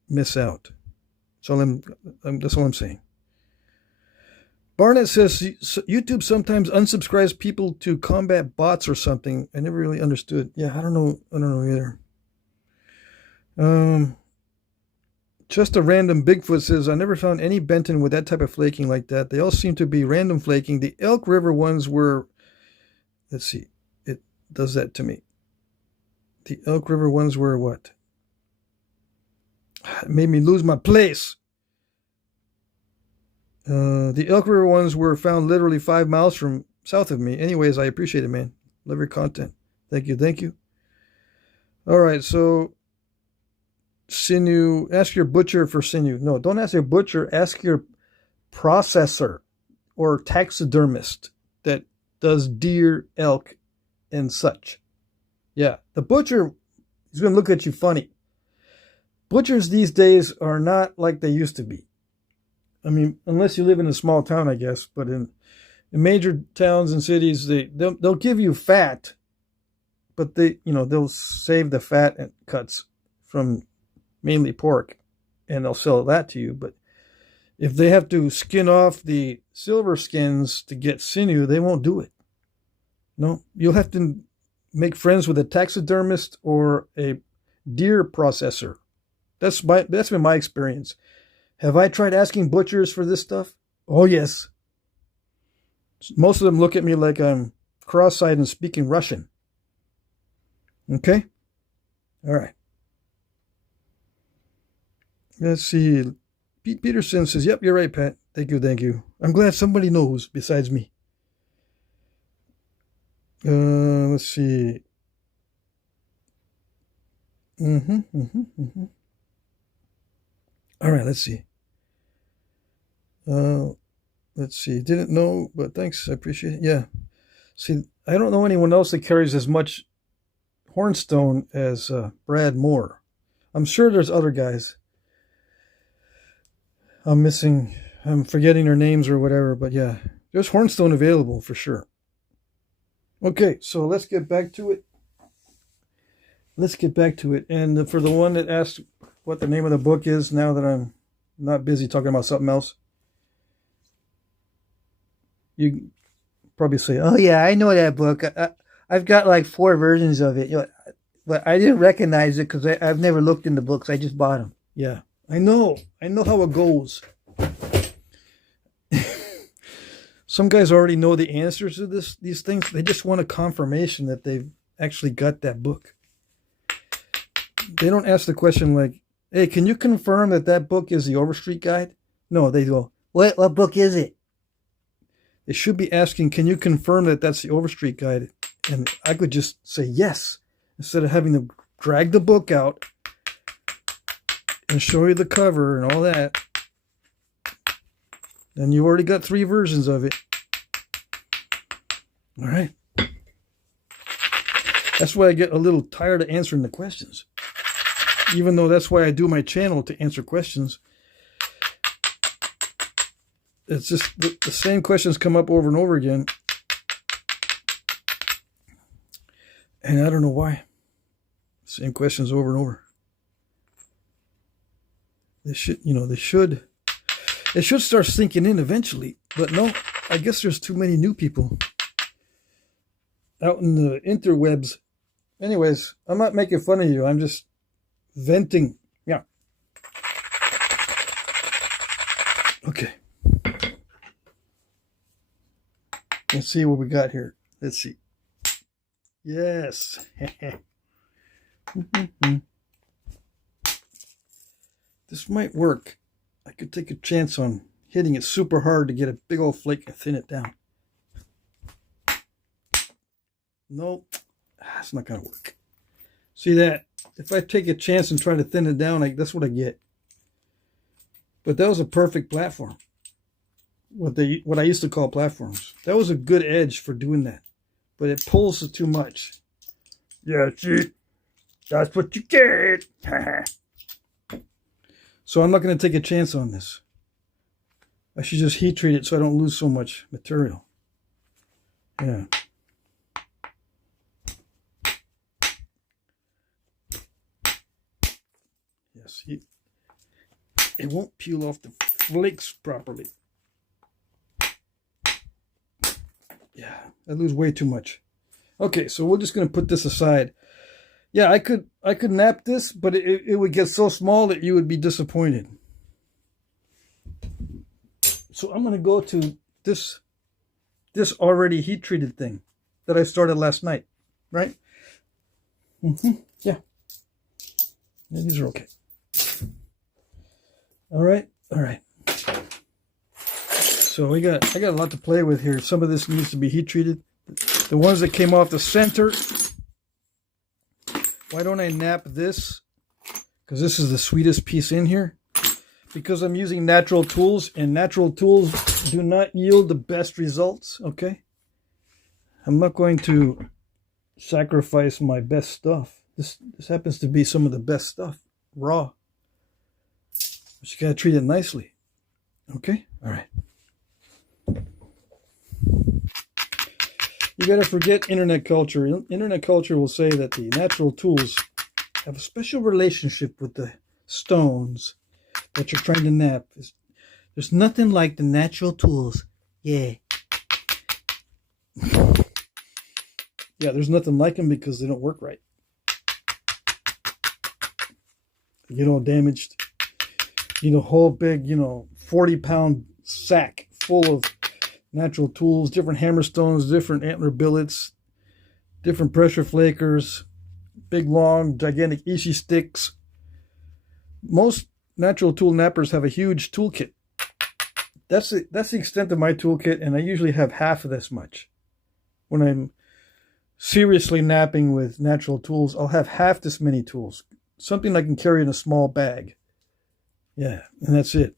miss out. So that's all I'm saying. Barnett says YouTube sometimes unsubscribes people to combat bots or something. I never really understood. Yeah, I don't know either. Just a random Bigfoot says, I never found any Benton with that type of flaking like that. They all seem to be random flaking. The Elk River ones were, let's see, it does that to me. The Elk River ones were what? It made me lose my place. The Elk River ones were found literally 5 miles from south of me. Anyways, I appreciate it, man. Love your content. Thank you. All right, so sinew. Ask your butcher for sinew. No, don't ask your butcher. Ask your processor or taxidermist that does deer, elk, and such. Yeah, the butcher is going to look at you funny. Butchers these days are not like they used to be. I mean, unless you live in a small town, I guess. But in major towns and cities, they'll give you fat, but they'll save the fat and cuts from mainly pork, and they'll sell that to you. But if they have to skin off the silver skins to get sinew, they won't do it. No, you'll have to make friends with a taxidermist or a deer processor. That's been my experience. Have I tried asking butchers for this stuff? Oh, yes. Most of them look at me like I'm cross-eyed and speaking Russian. Okay? All right. Let's see. Pete Peterson says, yep, you're right, Pat. Thank you. I'm glad somebody knows besides me. Let's see. All right, let's see. Didn't know, but thanks. I appreciate it. Yeah. See, I don't know anyone else that carries as much hornstone as Brad Moore. I'm sure there's other guys. I'm forgetting their names or whatever, but yeah, there's hornstone available for sure. Okay, so let's get back to it. And for the one that asked what the name of the book is, now that I'm not busy talking about something else, you probably say, Oh yeah, I know that book. I've got like 4 versions of it, but I didn't recognize it because I've never looked in the books. I just bought them. yeah, I know how it goes. Some guys already know the answers to these things. They just want a confirmation that they've actually got that book. They don't ask the question like, hey, can you confirm that book is the Overstreet Guide? No, they go, What book is it? they should be asking, can you confirm that that's the Overstreet Guide? And I could just say yes, instead of having to drag the book out and show you the cover and all that. Then you already got 3 versions of it. All right. That's why I get a little tired of answering the questions. Even though that's why I do my channel, to answer questions. It's just the same questions come up over and over again. And I don't know why. Same questions over and over. They should, you know, it should start sinking in eventually. But no, I guess there's too many new people out in the interwebs. Anyways, I'm not making fun of you. I'm just venting. Yeah. Okay. Let's see what we got here. Let's see. Yes. This might work. I could take a chance on hitting it super hard to get a big old flake and thin it down. Nope. That's not going to work. See that? If I take a chance and try to thin it down, that's what I get. But that was a perfect platform. What I used to call platforms. That was a good edge for doing that. But it pulls too much. Yeah, see? That's what you get. So I'm not going to take a chance on this. I should just heat treat it so I don't lose so much material. Yeah. Yes, it won't peel off the flakes properly. Yeah, I lose way too much. Okay, so we're just going to put this aside. Yeah, I could nap this, but it would get so small that you would be disappointed. So I'm going to go to this already heat treated thing that I started last night, right? Yeah. These are okay. All right. So I got a lot to play with here. Some of this needs to be heat treated. The ones that came off the center. Why don't I nap this? Because this is the sweetest piece in here. Because I'm using natural tools, and natural tools do not yield the best results. Okay. I'm not going to sacrifice my best stuff. This happens to be some of the best stuff, raw. But you gotta treat it nicely. Okay? All right. You gotta forget internet culture. Internet culture will say that the natural tools have a special relationship with the stones that you're trying to nap. There's nothing like the natural tools. Yeah. Yeah, there's nothing like them because they don't work right. They get all damaged. You know, whole big, 40-pound sack full of natural tools, different hammer stones, different antler billets, different pressure flakers, big, long, gigantic ishi sticks. Most natural tool nappers have a huge toolkit. That's the extent of my toolkit, and I usually have half of this much. When I'm seriously napping with natural tools, I'll have half this many tools. Something I can carry in a small bag. Yeah, and that's it.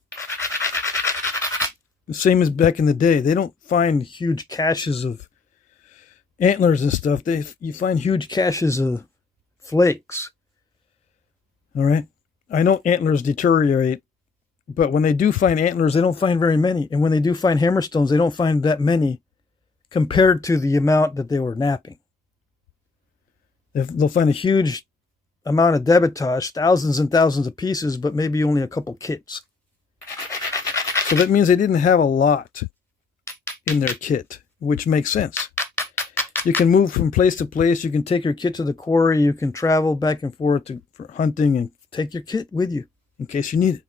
The same as back in the day. They don't find huge caches of antlers and stuff. You find huge caches of flakes. All right? I know antlers deteriorate, but when they do find antlers, they don't find very many. And when they do find hammerstones, they don't find that many compared to the amount that they were napping. They'll find a huge amount of debitage, thousands and thousands of pieces, but maybe only a couple kits. So that means they didn't have a lot in their kit, which makes sense. You can move from place to place. You can take your kit to the quarry. You can travel back and forth for hunting and take your kit with you in case you need it.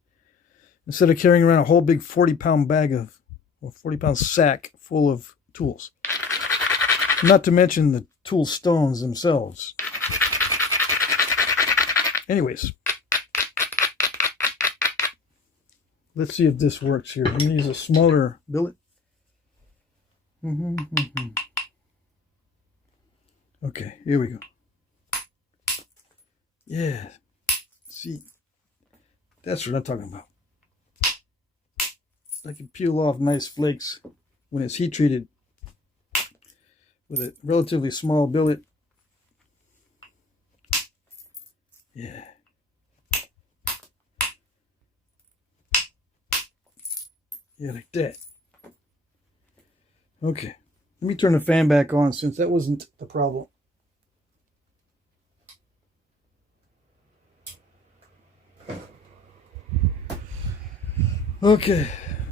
Instead of carrying around a whole big 40-pound bag of, or 40-pound sack full of tools. Not to mention the tool stones themselves. Anyways, let's see if this works here. I'm going to use a smaller billet. Okay, here we go. Yeah. See, that's what I'm talking about. I can peel off nice flakes when it's heat treated with a relatively small billet. Yeah. Yeah, like that. Okay. Let me turn the fan back on since that wasn't the problem. Okay,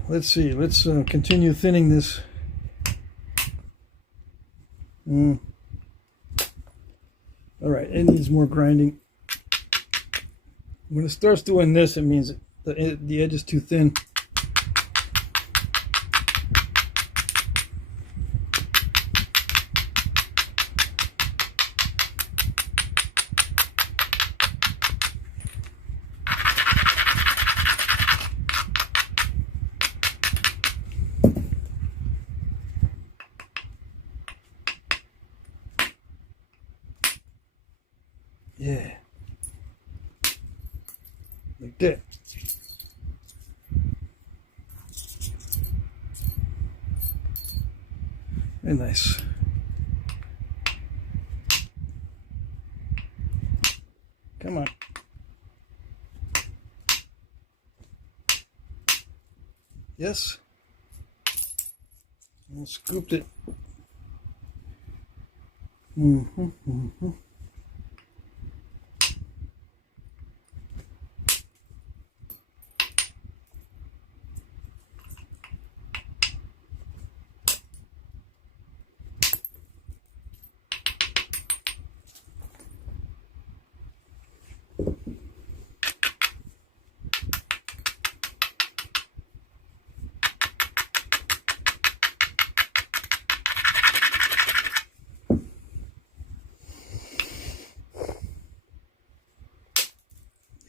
let's see. Let's continue thinning this. All right, it needs more grinding. When it starts doing this, it means the edge is too thin. Yeah. Like that. Very nice. Come on. Yes. I scooped it.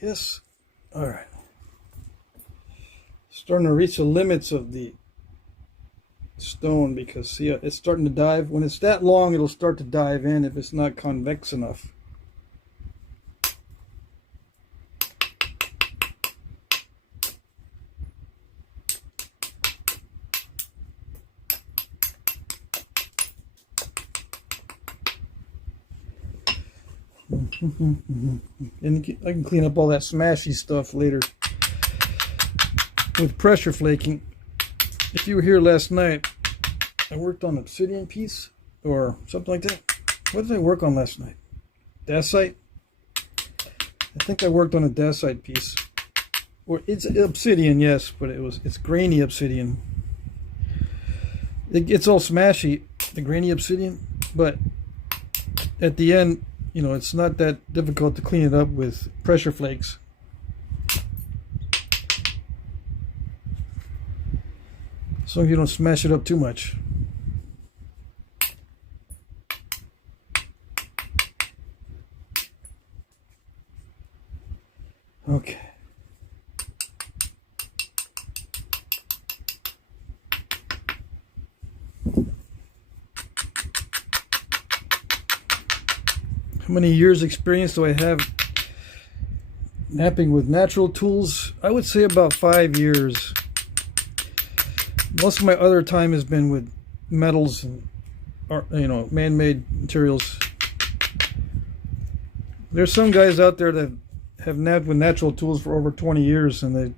Yes. All right. Starting to reach the limits of the stone because see, it's starting to dive. When it's that long, it'll start to dive in if it's not convex enough. And I can clean up all that smashy stuff later with pressure flaking. If you were here last night, I worked on an obsidian piece or something like that. What did I work on last night? Dacite? I think I worked on a dacite piece. Or it's obsidian, yes, but it's grainy obsidian. It's all smashy, the grainy obsidian, but at the end, you know, it's not that difficult to clean it up with pressure flakes. As long as you don't smash it up too much. Okay. How many years experience do I have knapping with natural tools? I would say about 5 years. Most of my other time has been with metals and, you know, man-made materials. There's some guys out there that have knapped with natural tools for over 20 years and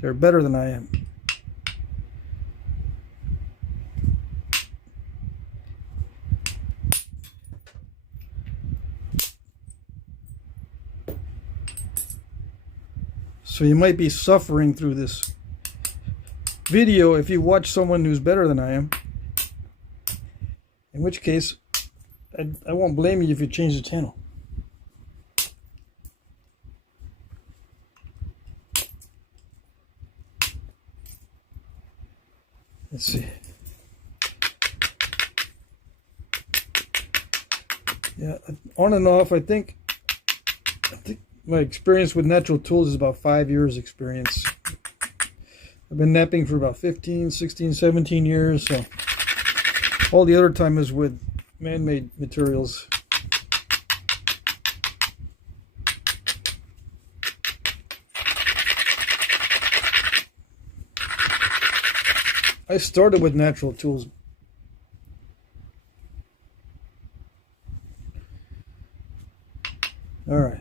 they're better than I am. So you might be suffering through this video if you watch someone who's better than I am. In which case, I won't blame you if you change the channel. Let's see. Yeah, on and off, I think my experience with natural tools is about 5 years experience. I've been knapping for about 15, 16, 17 years, so all the other time is with man-made materials. I started with natural tools. All right.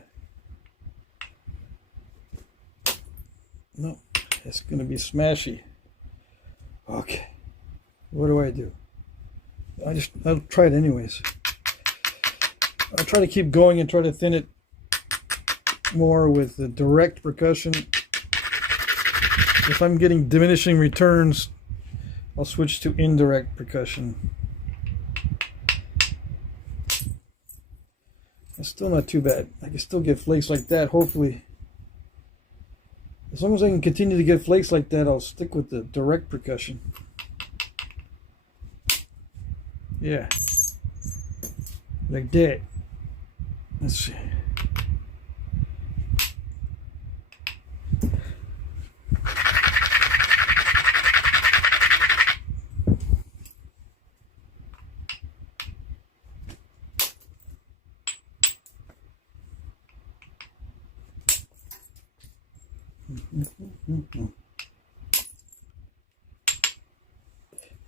No, it's going to be smashy. Okay. What do? I'll try it anyways. I'll try to keep going and try to thin it more with the direct percussion If I'm getting diminishing returns, I'll switch to indirect percussion. It's still not too bad. I can still get flakes like that, hopefully. As long as I can continue to get flakes like that, I'll stick with the direct percussion. Yeah. Like that. Let's see.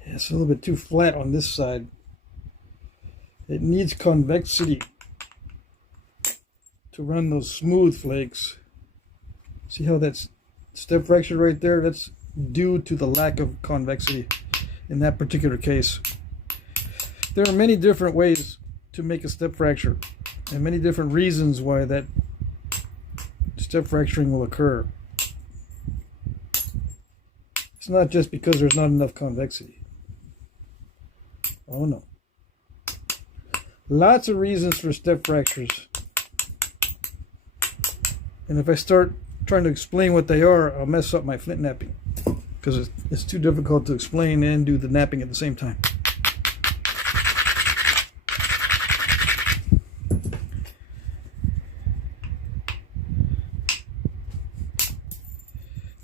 Yeah, it's a little bit too flat on this side. It needs convexity to run those smooth flakes. See how that's step fracture right there? That's due to the lack of convexity in that particular case. There are many different ways to make a step fracture and many different reasons why that step fracturing will occur. It's not just because there's not enough convexity. Oh no. Lots of reasons for step fractures. And if I start trying to explain what they are, I'll mess up my flint knapping. Because it's too difficult to explain and do the knapping at the same time.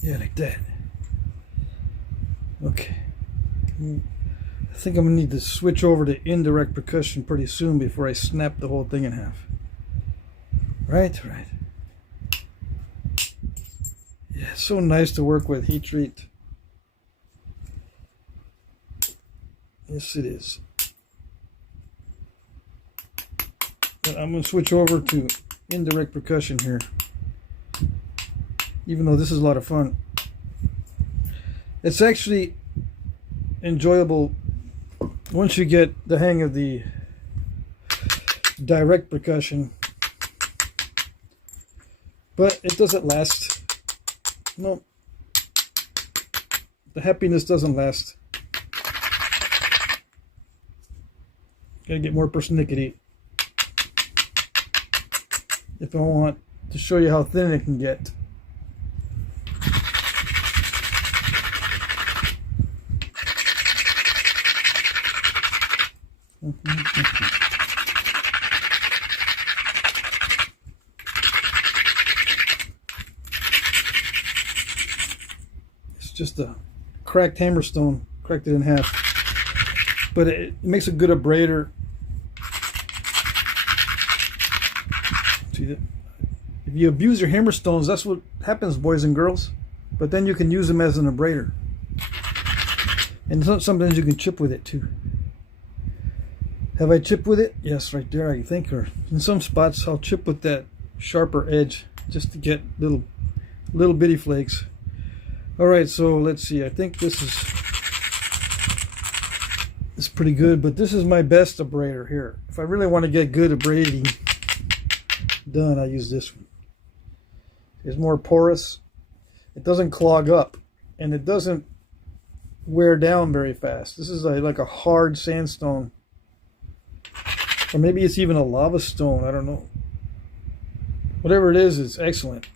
Yeah, like that. Okay. I think I'm going to need to switch over to indirect percussion pretty soon before I snap the whole thing in half. Right, right. Yeah, it's so nice to work with heat treat. Yes, it is. But I'm going to switch over to indirect percussion here. Even though this is a lot of fun. It's actually enjoyable once you get the hang of the direct percussion. But it doesn't last. No. The happiness doesn't last. Gotta get more persnickety if I want to show you how thin it can get. It's just a cracked hammerstone, cracked it in half, but it makes a good abrader. See that? If you abuse your hammerstones, that's what happens, boys and girls. But then you can use them as an abrader, and sometimes you can chip with it too. Have I chipped with it? Yes, right there, I think. Or in some spots, I'll chip with that sharper edge just to get little bitty flakes. All right, so let's see. I think this is pretty good, but this is my best abrader here. If I really want to get good abrading done, I use this one. It's more porous. It doesn't clog up, and it doesn't wear down very fast. This is like a hard sandstone. Or maybe it's even a lava stone, I don't know. Whatever it is, it's excellent.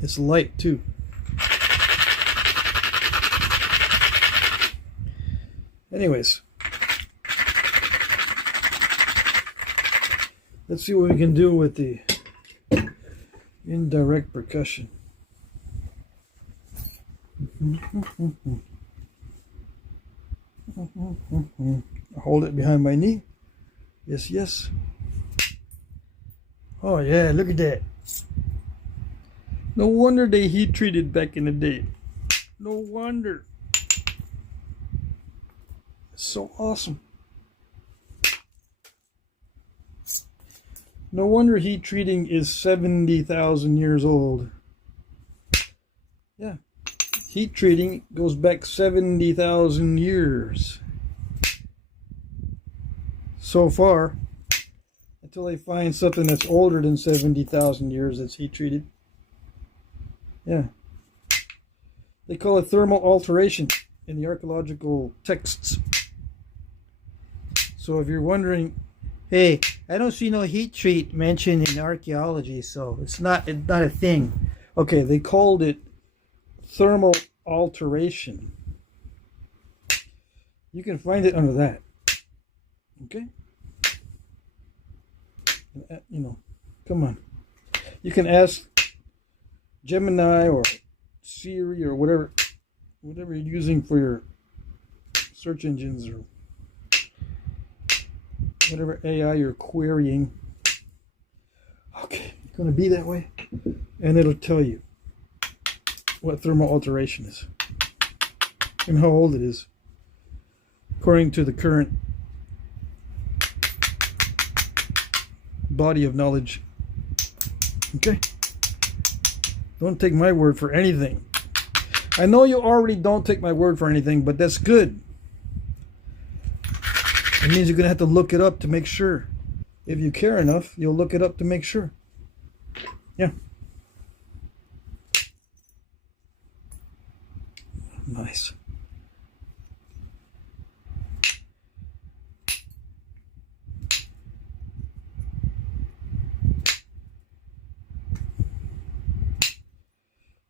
It's light too. Anyways, let's see what we can do with the indirect percussion. Hold it behind my knee. Yes, yes. Oh yeah, look at that. No wonder they heat treated back in the day. No wonder. It's so awesome. No wonder heat treating is 70,000 years old. Yeah. Heat treating goes back 70,000 years. So far, until they find something that's older than 70,000 years that's heat treated. Yeah. They call it thermal alteration in the archaeological texts. So if you're wondering, Hey, I don't see no heat treat mentioned in archaeology, so it's not a thing. okay, they called it thermal alteration. You can find it under that. Okay? You know, come on. You can ask Gemini or Siri or whatever you're using for your search engines or whatever AI you're querying. Okay, it's going to be that way. And it'll tell you what thermal alteration is and how old it is according to the current body of knowledge. Okay? Don't take my word for anything. I know you already don't take my word for anything, but that's good. It means you're going to have to look it up to make sure. If you care enough, you'll look it up to make sure. Yeah. Nice.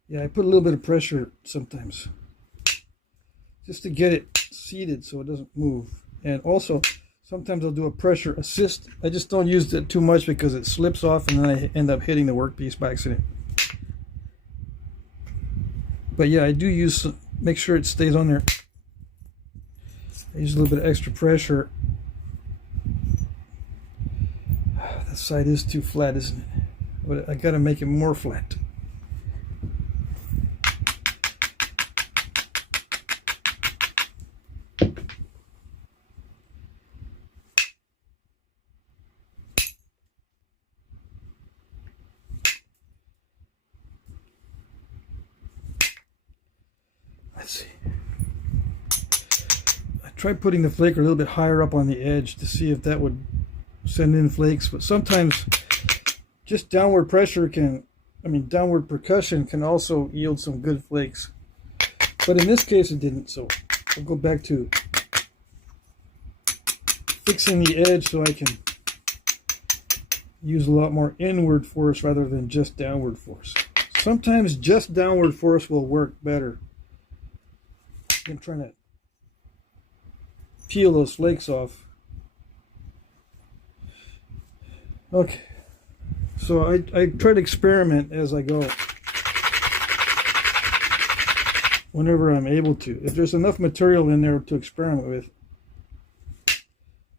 Yeah, I put a little bit of pressure sometimes just to get it seated so it doesn't move. And also, sometimes I'll do a pressure assist. I just don't use it too much because it slips off and then I end up hitting the workpiece by accident. But yeah, I do use, make sure it stays on there. I use a little bit of extra pressure. That side is too flat, isn't it? But I gotta make it more flat. Let's see. I tried putting the flaker a little bit higher up on the edge to see if that would send in flakes, but sometimes just downward pressure downward percussion can also yield some good flakes. But in this case it didn't, so I'll go back to fixing the edge so I can use a lot more inward force rather than just downward force. Sometimes just downward force will work better. I'm trying to peel those flakes off. Okay, so I try to experiment as I go whenever I'm able to. If there's enough material in there to experiment with,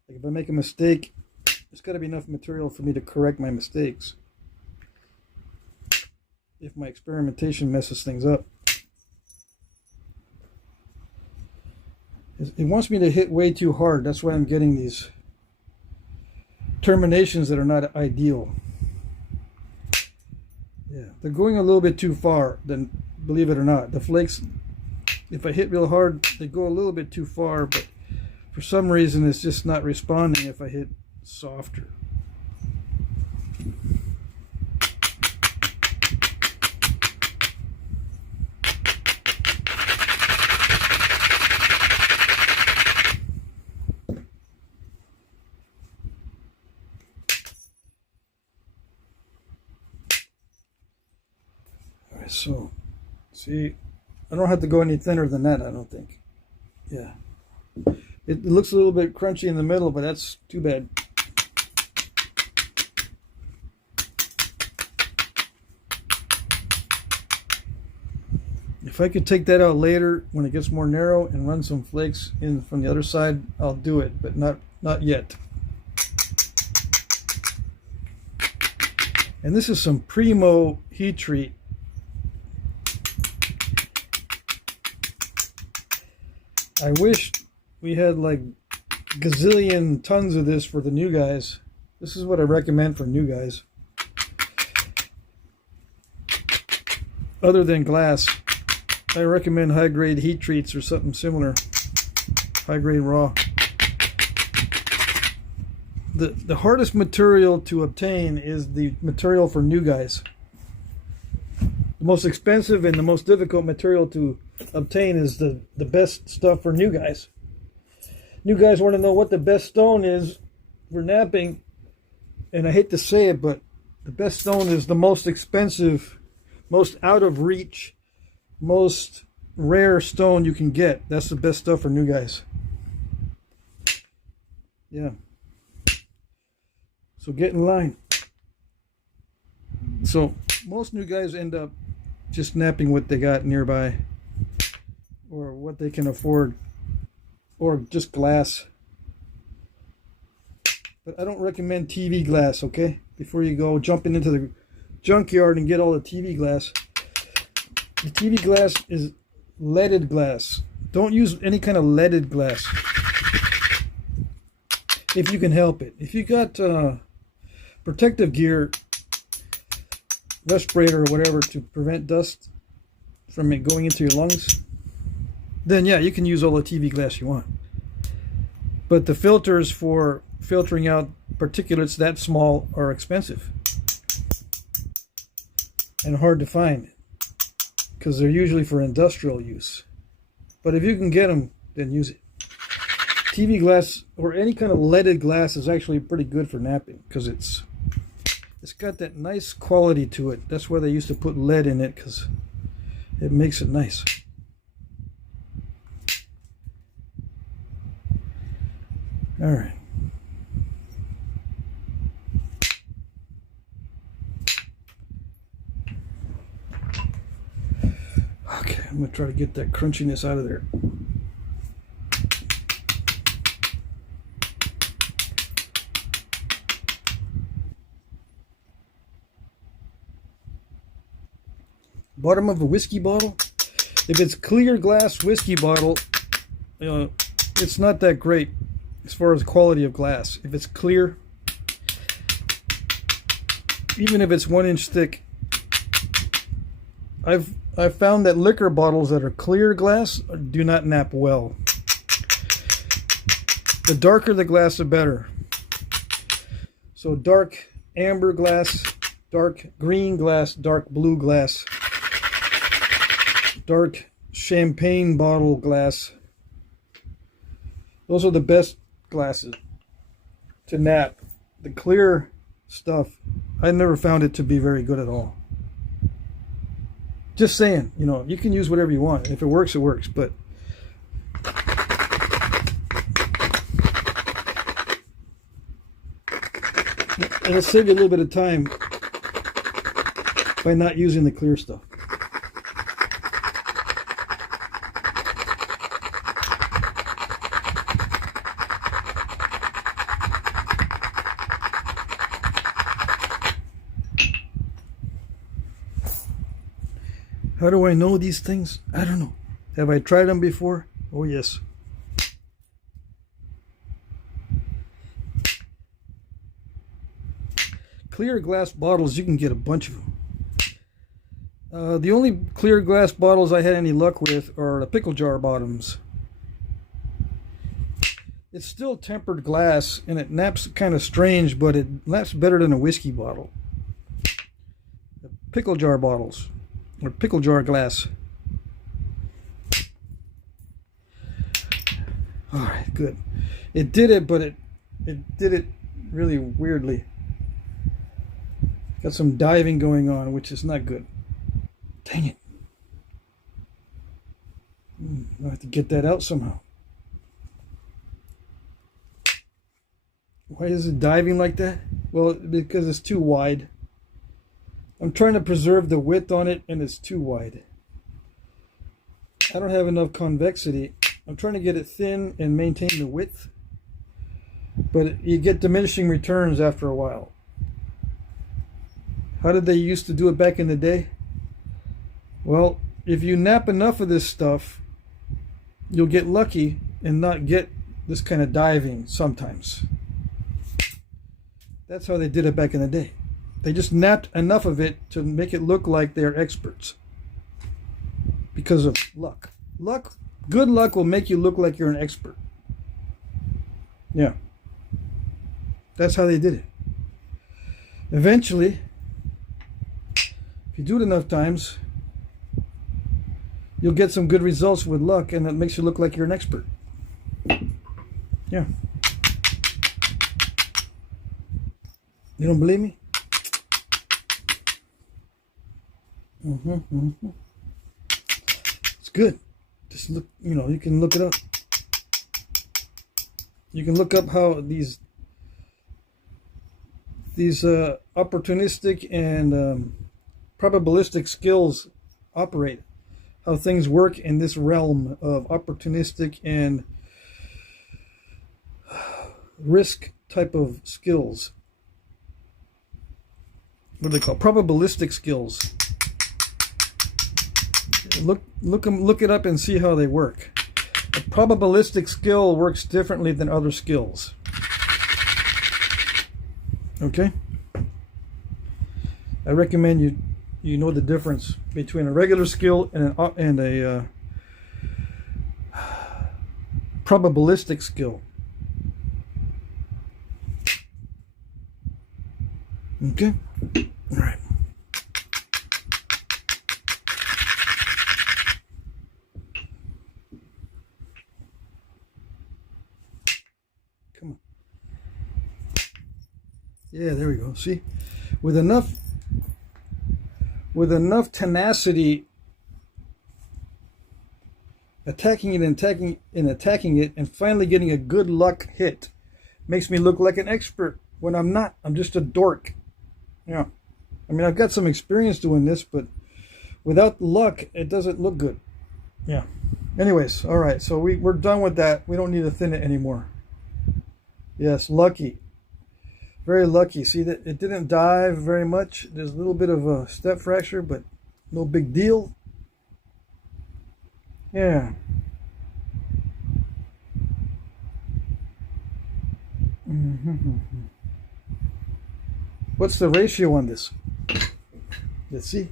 like if I make a mistake, there's got to be enough material for me to correct my mistakes if my experimentation messes things up. It wants me to hit way too hard. That's why I'm getting these terminations that are not ideal. Yeah, they're going a little bit too far, then believe it or not. The flakes, if I hit real hard, they go a little bit too far, but for some reason it's just not responding if I hit softer. So, see, I don't have to go any thinner than that, I don't think. Yeah. It looks a little bit crunchy in the middle, but that's too bad. If I could take that out later when it gets more narrow and run some flakes in from the other side, I'll do it, but not yet. And this is some primo heat treat. I wish we had like gazillion tons of this for the new guys. This is what I recommend for new guys. Other than glass, I recommend high-grade heat treats or something similar. High-grade raw. The hardest material to obtain is the material for new guys. The The most expensive and the most difficult material to obtain is the best stuff for new guys. New guys want to know what the best stone is for knapping, and I hate to say it, but the best stone is the most expensive, most out of reach, most rare stone you can get. That's the best stuff for new guys. Yeah. So get in line. So most new guys end up just knapping what they got nearby, or what they can afford, or just glass. But I don't recommend TV glass, okay? Before you go jumping into the junkyard and get all the TV glass. The TV glass is leaded glass. Don't use any kind of leaded glass if you can help it. If you got protective gear, respirator or whatever to prevent dust from it going into your lungs, then yeah, you can use all the TV glass you want. But the filters for filtering out particulates that small are expensive and hard to find because they're usually for industrial use. But if you can get them, then use it. TV glass or any kind of leaded glass is actually pretty good for knapping because it's got that nice quality to it. That's why they used to put lead in it, because it makes it nice. All right. Okay, I'm going to try to get that crunchiness out of there. Bottom of a whiskey bottle. If it's clear glass whiskey bottle, it's not that great as far as quality of glass. If it's clear, even if it's 1 inch thick, I've found that liquor bottles that are clear glass do not nap well. The darker the glass, the better. So dark amber glass, dark green glass, dark blue glass, dark champagne bottle glass. Those are the best glasses to nap. The clear stuff, I never found it to be very good at all. Just saying, you can use whatever you want. If it works, it works. But it'll save you a little bit of time by not using the clear stuff. How do I know these things? I don't know. Have I tried them before? Oh, yes. Clear glass bottles, you can get a bunch of them. The only clear glass bottles I had any luck with are the pickle jar bottoms. It's still tempered glass, and it naps kind of strange, but it naps better than a whiskey bottle. The pickle jar bottles. Or pickle jar glass. Alright, good. It did it, but it did it really weirdly. Got some diving going on, which is not good. Dang it. I have to get that out somehow. Why is it diving like that? Well, because it's too wide. I'm trying to preserve the width on it, and it's too wide. I don't have enough convexity. I'm trying to get it thin and maintain the width, but you get diminishing returns after a while. How did they used to do it back in the day? Well, if you nap enough of this stuff, you'll get lucky and not get this kind of diving sometimes. That's how they did it back in the day. They just napped enough of it to make it look like they're experts. Because of luck. Good luck will make you look like you're an expert. Yeah. That's how they did it. Eventually, if you do it enough times, you'll get some good results with luck, and it makes you look like you're an expert. Yeah. You don't believe me? It's good. Just look, you know, you can look it up. You can look up how these opportunistic and probabilistic skills operate, how things work in this realm of opportunistic and risk type of skills. What do they call probabilistic skills? Look it up and see how they work. A probabilistic skill works differently than other skills. Okay? I recommend you know the difference between a regular skill and a probabilistic skill. Okay? All right. Come on. Yeah, there we go. See? With enough tenacity, attacking it and finally getting a good luck hit makes me look like an expert when I'm not. I'm just a dork. Yeah. I mean, I've got some experience doing this, but without luck, it doesn't look good. Yeah. Anyways, all right. So we're done with that. We don't need to thin it anymore. Yes, lucky. Very lucky. See that it didn't dive very much. There's a little bit of a step fracture, but no big deal. Yeah. What's the ratio on this? Let's see.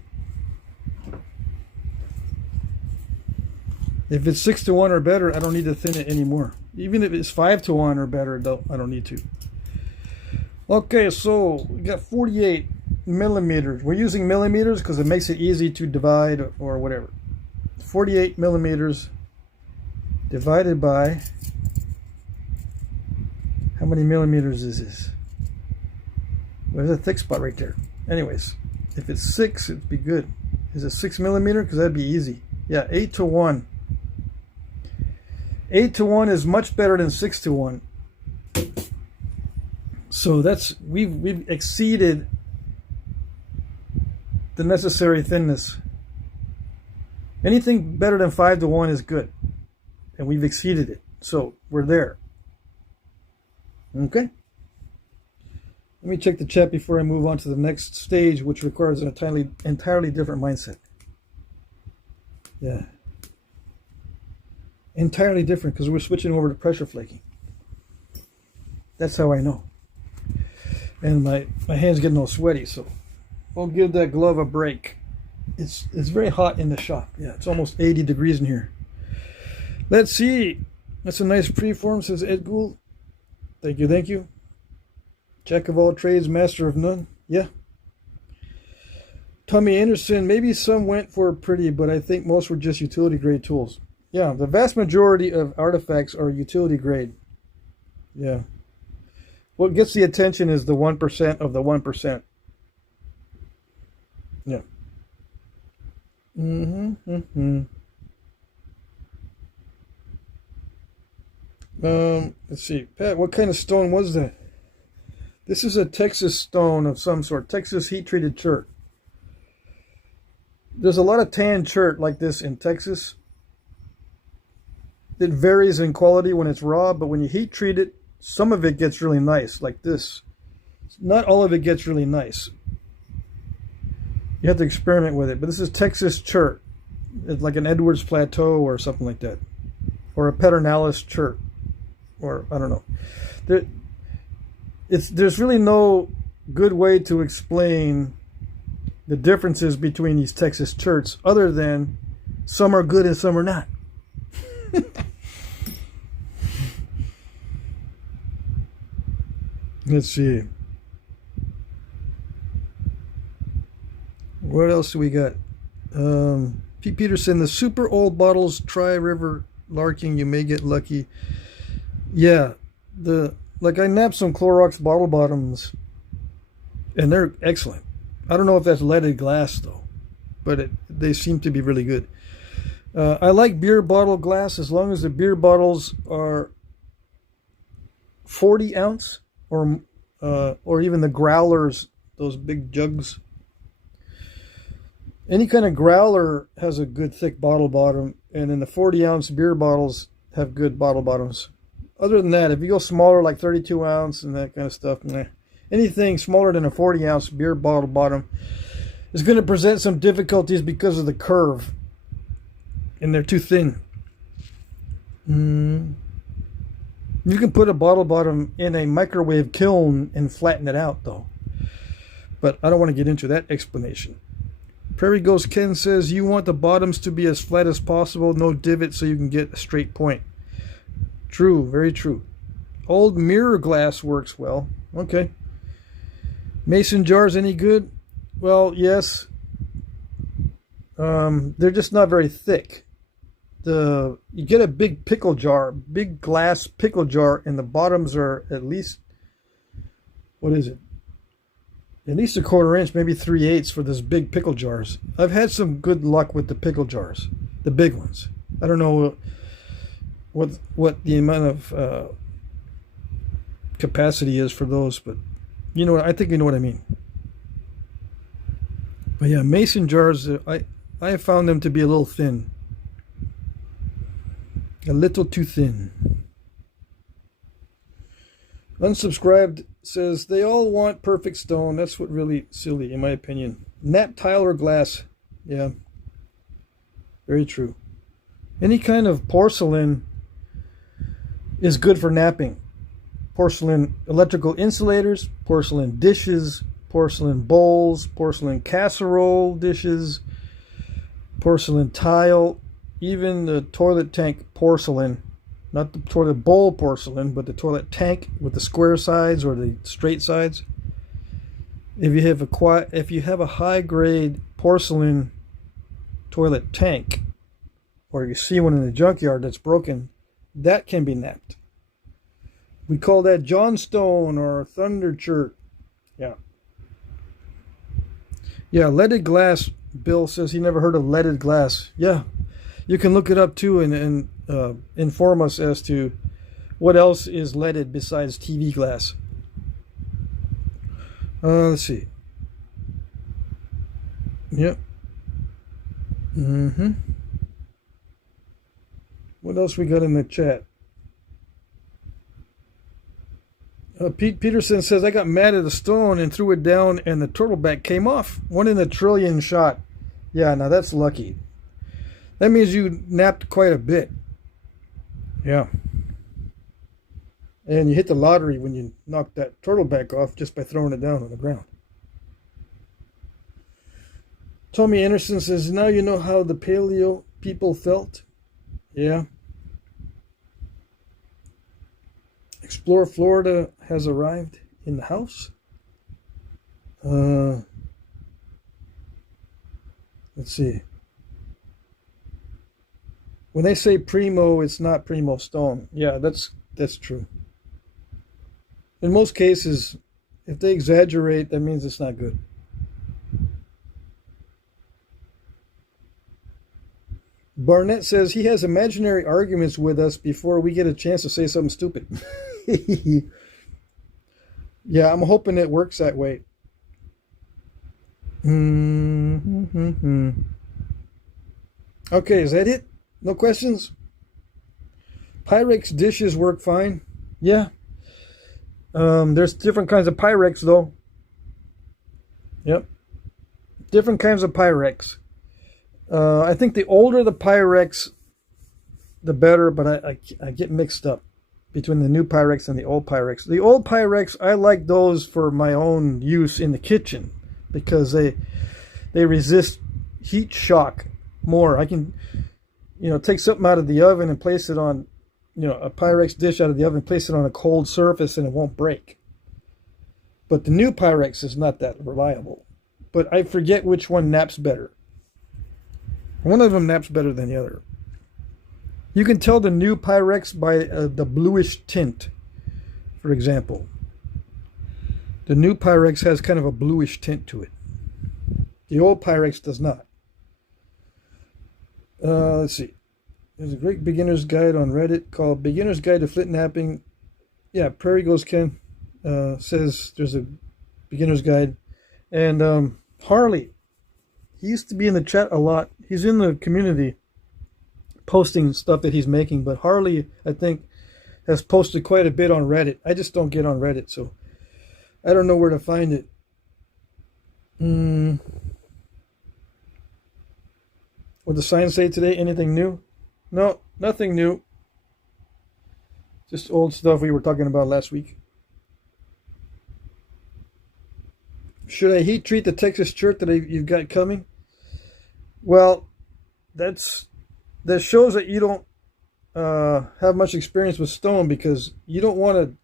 If it's 6-1 or better, I don't need to thin it anymore. Even if it's 5-1 or better, I don't need to. Okay, so we got 48 millimeters. We're using millimeters because it makes it easy to divide or whatever. 48 millimeters divided by, how many millimeters is this? There's a thick spot right there. Anyways, if it's 6, it'd be good. Is it 6 millimeter? Because that'd be easy. Yeah, 8-1. 8-1 is much better than 6-1. So that's we've exceeded the necessary thinness. Anything better than 5-1 is good, and we've exceeded it. So we're there. Okay. Let me check the chat before I move on to the next stage, which requires an entirely different mindset. Yeah. Entirely different, because we're switching over to pressure flaking. That's how I know. And my hand's getting all sweaty, so I'll give that glove a break. It's very hot in the shop. Yeah, it's almost 80 degrees in here. Let's see. That's a nice preform, says Ed Gould. Thank you, thank you. Jack of all trades, master of none. Yeah. Tommy Anderson, maybe some went for pretty, but I think most were just utility grade tools. Yeah, the vast majority of artifacts are utility grade. Yeah. What gets the attention is the 1% of the 1%. Yeah. Let's see. Pat, what kind of stone was that? This is a Texas stone of some sort. Texas heat-treated chert. There's a lot of tan chert like this in Texas. It varies in quality when it's raw, but when you heat treat it, some of it gets really nice, like this. Not all of it gets really nice. You have to experiment with it. But this is Texas chert. It's like an Edwards Plateau or something like that. Or a Pedernales chert. Or, I don't know. There's really no good way to explain the differences between these Texas cherts other than some are good and some are not. Let's see. What else do we got? Pete Peterson, the super old bottles, try river larking, you may get lucky. Yeah, like I nabbed some Clorox bottle bottoms, and they're excellent. I don't know if that's leaded glass though, but they seem to be really good. I like beer bottle glass as long as the beer bottles are 40 ounce or even the growlers, those big jugs. Any kind of growler has a good thick bottle bottom, and then the 40 ounce beer bottles have good bottle bottoms. Other than that, if you go smaller, like 32 ounce and that kind of stuff, nah. Anything smaller than a 40 ounce beer bottle bottom is going to present some difficulties because of the curve, and they're too thin. You can put a bottle bottom in a microwave kiln and flatten it out, though. But I don't want to get into that explanation. Prairie Ghost Ken says, you want the bottoms to be as flat as possible, no divot, so you can get a straight point. True, very true. Old mirror glass works well. Okay. Mason jars any good? Well, yes. They're just not very thick. You get a big pickle jar, big glass pickle jar, and the bottoms are at least, what is it? At least a 1/4 inch, maybe 3/8 for this big pickle jars. I've had some good luck with the pickle jars, the big ones. I don't know what the amount of capacity is for those, but you know, I think you know what I mean. But yeah, mason jars, I have found them to be a little thin. A little too thin. Unsubscribed says, they all want perfect stone. That's what really silly, in my opinion. Nap tile or glass. Yeah. Very true. Any kind of porcelain is good for napping. Porcelain electrical insulators, porcelain dishes, porcelain bowls, porcelain casserole dishes, porcelain tile, even the toilet tank porcelain. Not the toilet bowl porcelain, but the toilet tank with the square sides or the straight sides. If you have a high grade porcelain toilet tank, or you see one in the junkyard that's broken, that can be napped. We call that Johnstone or Thunder Chert. Yeah. Yeah, leaded glass. Bill says he never heard of leaded glass. Yeah. You can look it up too and inform us as to what else is leaded besides TV glass. Let's see. Yep. What else we got in the chat? Pete Peterson says, I got mad at a stone and threw it down and the turtleback came off. 1 in a trillion shot. Yeah, now that's lucky. That means you napped quite a bit. Yeah. And you hit the lottery when you knocked that turtleback off just by throwing it down on the ground. Tommy Anderson says, now you know how the paleo people felt. Yeah. Explore Florida has arrived in the house. Let's see. When they say primo, it's not primo stone. Yeah, that's true. In most cases, if they exaggerate, that means it's not good. Barnett says he has imaginary arguments with us before we get a chance to say something stupid. Yeah, I'm hoping it works that way. Okay, is that it? No questions? Pyrex dishes work fine. Yeah. There's different kinds of Pyrex though. Yep. Different kinds of Pyrex. I think the older the Pyrex, the better, but I get mixed up between the new Pyrex and the old Pyrex. The old Pyrex, I like those for my own use in the kitchen because they resist heat shock more. I can, take something out of the oven and place it on, a Pyrex dish out of the oven, place it on a cold surface and it won't break. But the new Pyrex is not that reliable. But I forget which one naps better. One of them naps better than the other. You can tell the new Pyrex by the bluish tint, for example. The new Pyrex has kind of a bluish tint to it. The old Pyrex does not. Let's see. There's a great beginner's guide on Reddit called Beginner's Guide to Flintknapping. Yeah, Prairie Ghost Ken says there's a beginner's guide. And Harley, he used to be in the chat a lot. He's in the community posting stuff that he's making. But Harley, I think, has posted quite a bit on Reddit. I just don't get on Reddit, so I don't know where to find it. What the sign say today? Anything new? No, nothing new. Just old stuff we were talking about last week. Should I heat treat the Texas chert that you've got coming? Well, that shows that you don't have much experience with stone, because you don't want to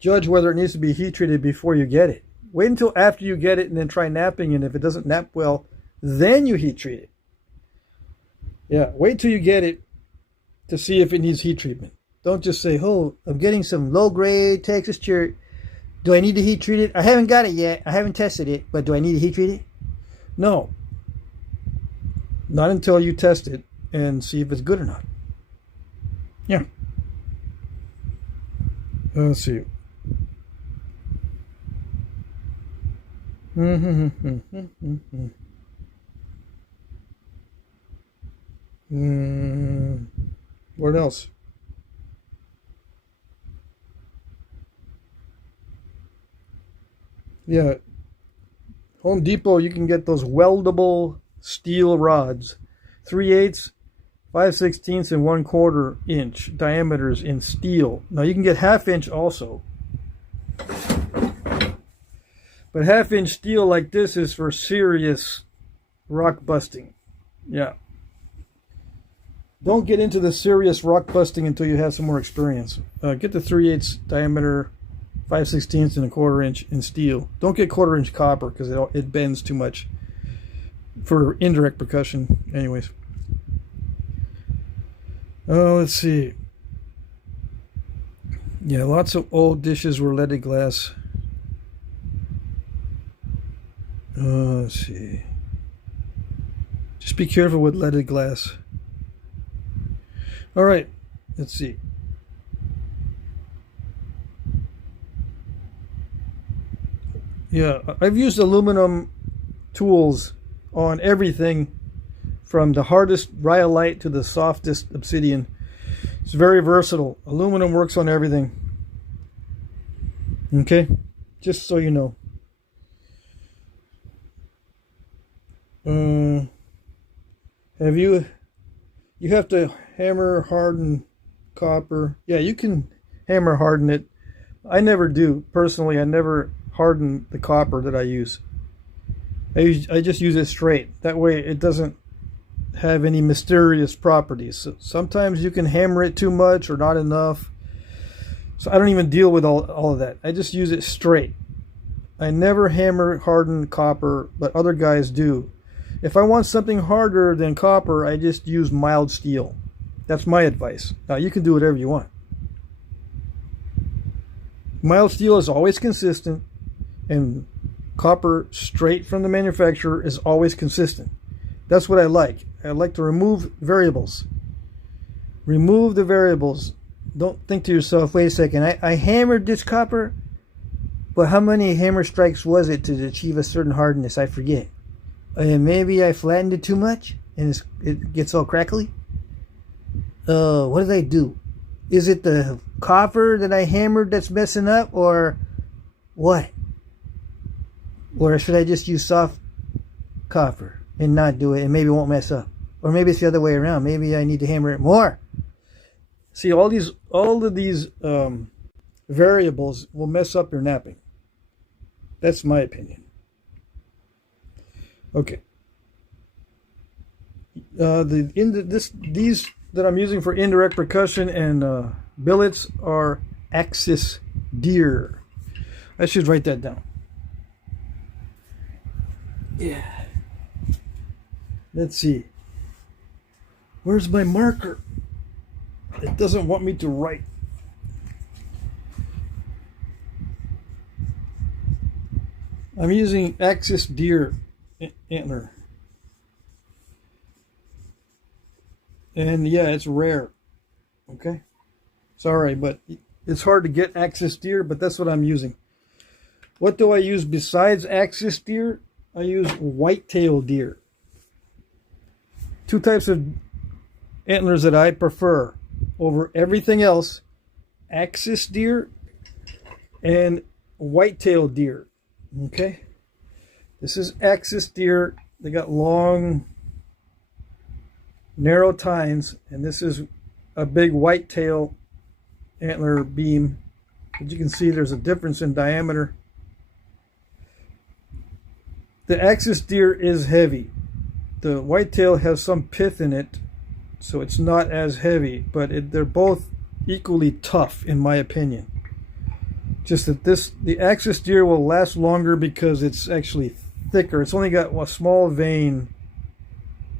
judge whether it needs to be heat treated before you get it. Wait until after you get it and then try napping, and if it doesn't nap well, then you heat treat it. Yeah, wait till you get it to see if it needs heat treatment. Don't just say, oh, I'm getting some low-grade Texas chert. Do I need to heat treat it? I haven't got it yet. I haven't tested it, but do I need to heat treat it? No. Not until you test it and see if it's good or not. Yeah. Let's see. What else? Yeah. Home Depot, you can get those weldable steel rods. 3/8, 5/16, and 1/4 inch diameters in steel. Now you can get 1/2 inch also. But 1/2 inch steel like this is for serious rock busting. Yeah. Don't get into the serious rock busting until you have some more experience. Get the 3/8 diameter, 5/16 and 1/4 inch in steel. Don't get 1/4 inch copper because it bends too much for indirect percussion. Anyways. Let's see. Yeah, lots of old dishes were leaded glass. Let's see. Just be careful with leaded glass. All right, let's see. Yeah, I've used aluminum tools on everything from the hardest rhyolite to the softest obsidian. It's very versatile. Aluminum works on everything. Okay, just so you know. You have to hammer harden copper. Yeah, you can hammer harden it. I never do. Personally, I never harden the copper that I use. I just use it straight. That way it doesn't have any mysterious properties. So sometimes you can hammer it too much or not enough. So I don't even deal with all of that. I just use it straight. I never hammer harden copper, but other guys do. If I want something harder than copper, I just use mild steel. That's my advice. Now, you can do whatever you want. Mild steel is always consistent, and copper straight from the manufacturer is always consistent. That's what I like. I like to remove variables. Remove the variables. Don't think to yourself, wait a second, I hammered this copper, but how many hammer strikes was it to achieve a certain hardness? I forget. And maybe I flattened it too much and it gets all crackly. What did I do? Is it the copper that I hammered that's messing up, or what? Or should I just use soft copper and not do it, and maybe it won't mess up? Or maybe it's the other way around. Maybe I need to hammer it more. See, all of these variables will mess up your napping. That's my opinion. Okay. These that I'm using for indirect percussion and billets are Axis Deer. I should write that down. Yeah. Let's see. Where's my marker? It doesn't want me to write. I'm using Axis deer antler. And yeah, it's rare. Okay? Sorry, but it's hard to get Axis deer, but that's what I'm using. What do I use besides Axis deer? I use whitetail deer. Two types of antlers that I prefer over everything else: Axis deer and whitetail deer. Okay? This is Axis deer. They got long, narrow tines, and this is a big whitetail antler beam. As you can see, there's a difference in diameter. The Axis deer is heavy. The whitetail has some pith in it, so it's not as heavy, but they're both equally tough in my opinion. Just that the Axis deer will last longer because it's actually thicker. It's only got a small vein.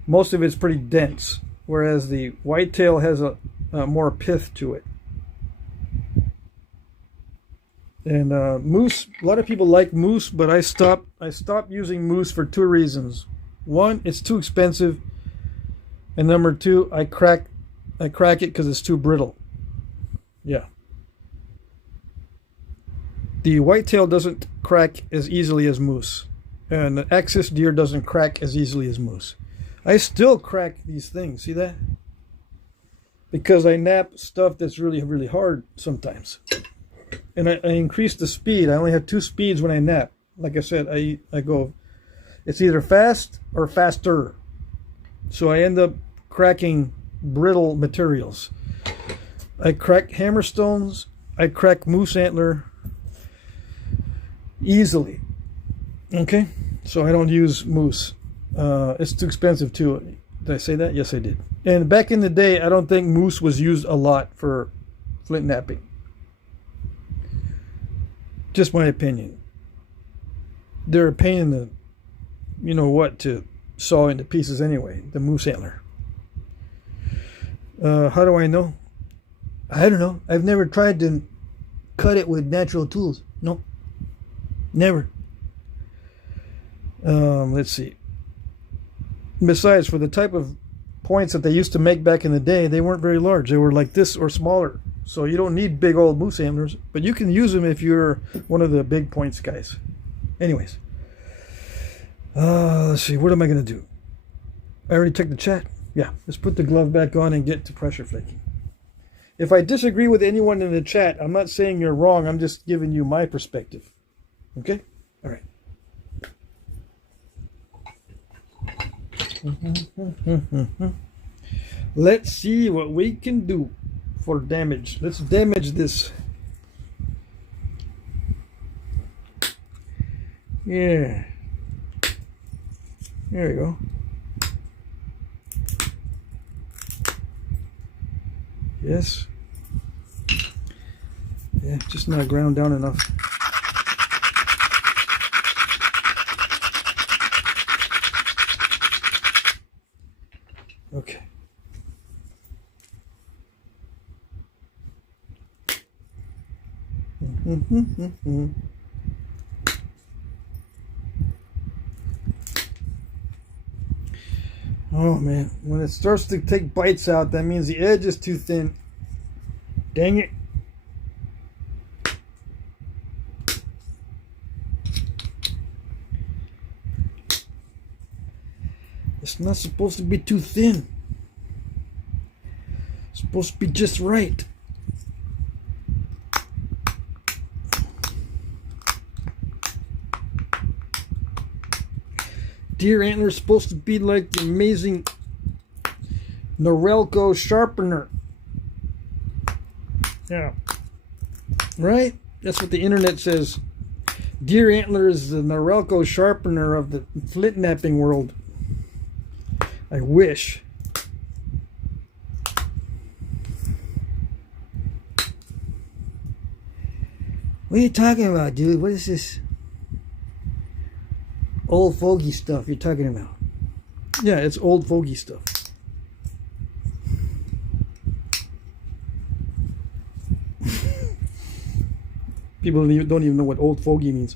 Most of it's pretty dense, whereas the whitetail has a more pith to it. And moose, a lot of people like moose, but I stopped using moose for two reasons. One, it's too expensive, and number two, I crack it because it's too brittle. Yeah. The whitetail doesn't crack as easily as moose, and the Axis deer doesn't crack as easily as moose. I still crack these things, see that? Because I nap stuff that's really, really hard sometimes. And I increase the speed. I only have 2 speeds when I nap. Like I said, I go, it's either fast or faster. So I end up cracking brittle materials. I crack hammerstones. I crack moose antler easily. Okay? So I don't use moose. It's too expensive too. Did I say that? Yes, I did. And back in the day, I don't think moose was used a lot for flint knapping. Just my opinion. They're a pain in the, you know what, to saw into pieces anyway, the moose antler. How do I know? I don't know. I've never tried to cut it with natural tools. Nope. Never. Let's see. Besides, for the type of points that they used to make back in the day, they weren't very large. They were like this or smaller. So you don't need big old moose antlers, but you can use them if you're one of the big points guys. Anyways. Let's see. What am I going to do? I already took the chat. Yeah. Let's put the glove back on and get to pressure flaking. If I disagree with anyone in the chat, I'm not saying you're wrong. I'm just giving you my perspective. Okay? All right. Let's see what we can do for damage. Let's damage this. Yeah. There we go. Yes. Yeah, just not ground down enough. Okay. Oh man, when it starts to take bites out, that means the edge is too thin. Dang it. It's not supposed to be too thin. It's supposed to be just right. Deer antler is supposed to be like the amazing Norelco sharpener. Yeah. Right? That's what the internet says. Deer antler is the Norelco sharpener of the flint knapping world. I wish. What are you talking about, dude? What is this old fogey stuff you're talking about? Yeah, it's old fogey stuff. People don't even know what old fogey means.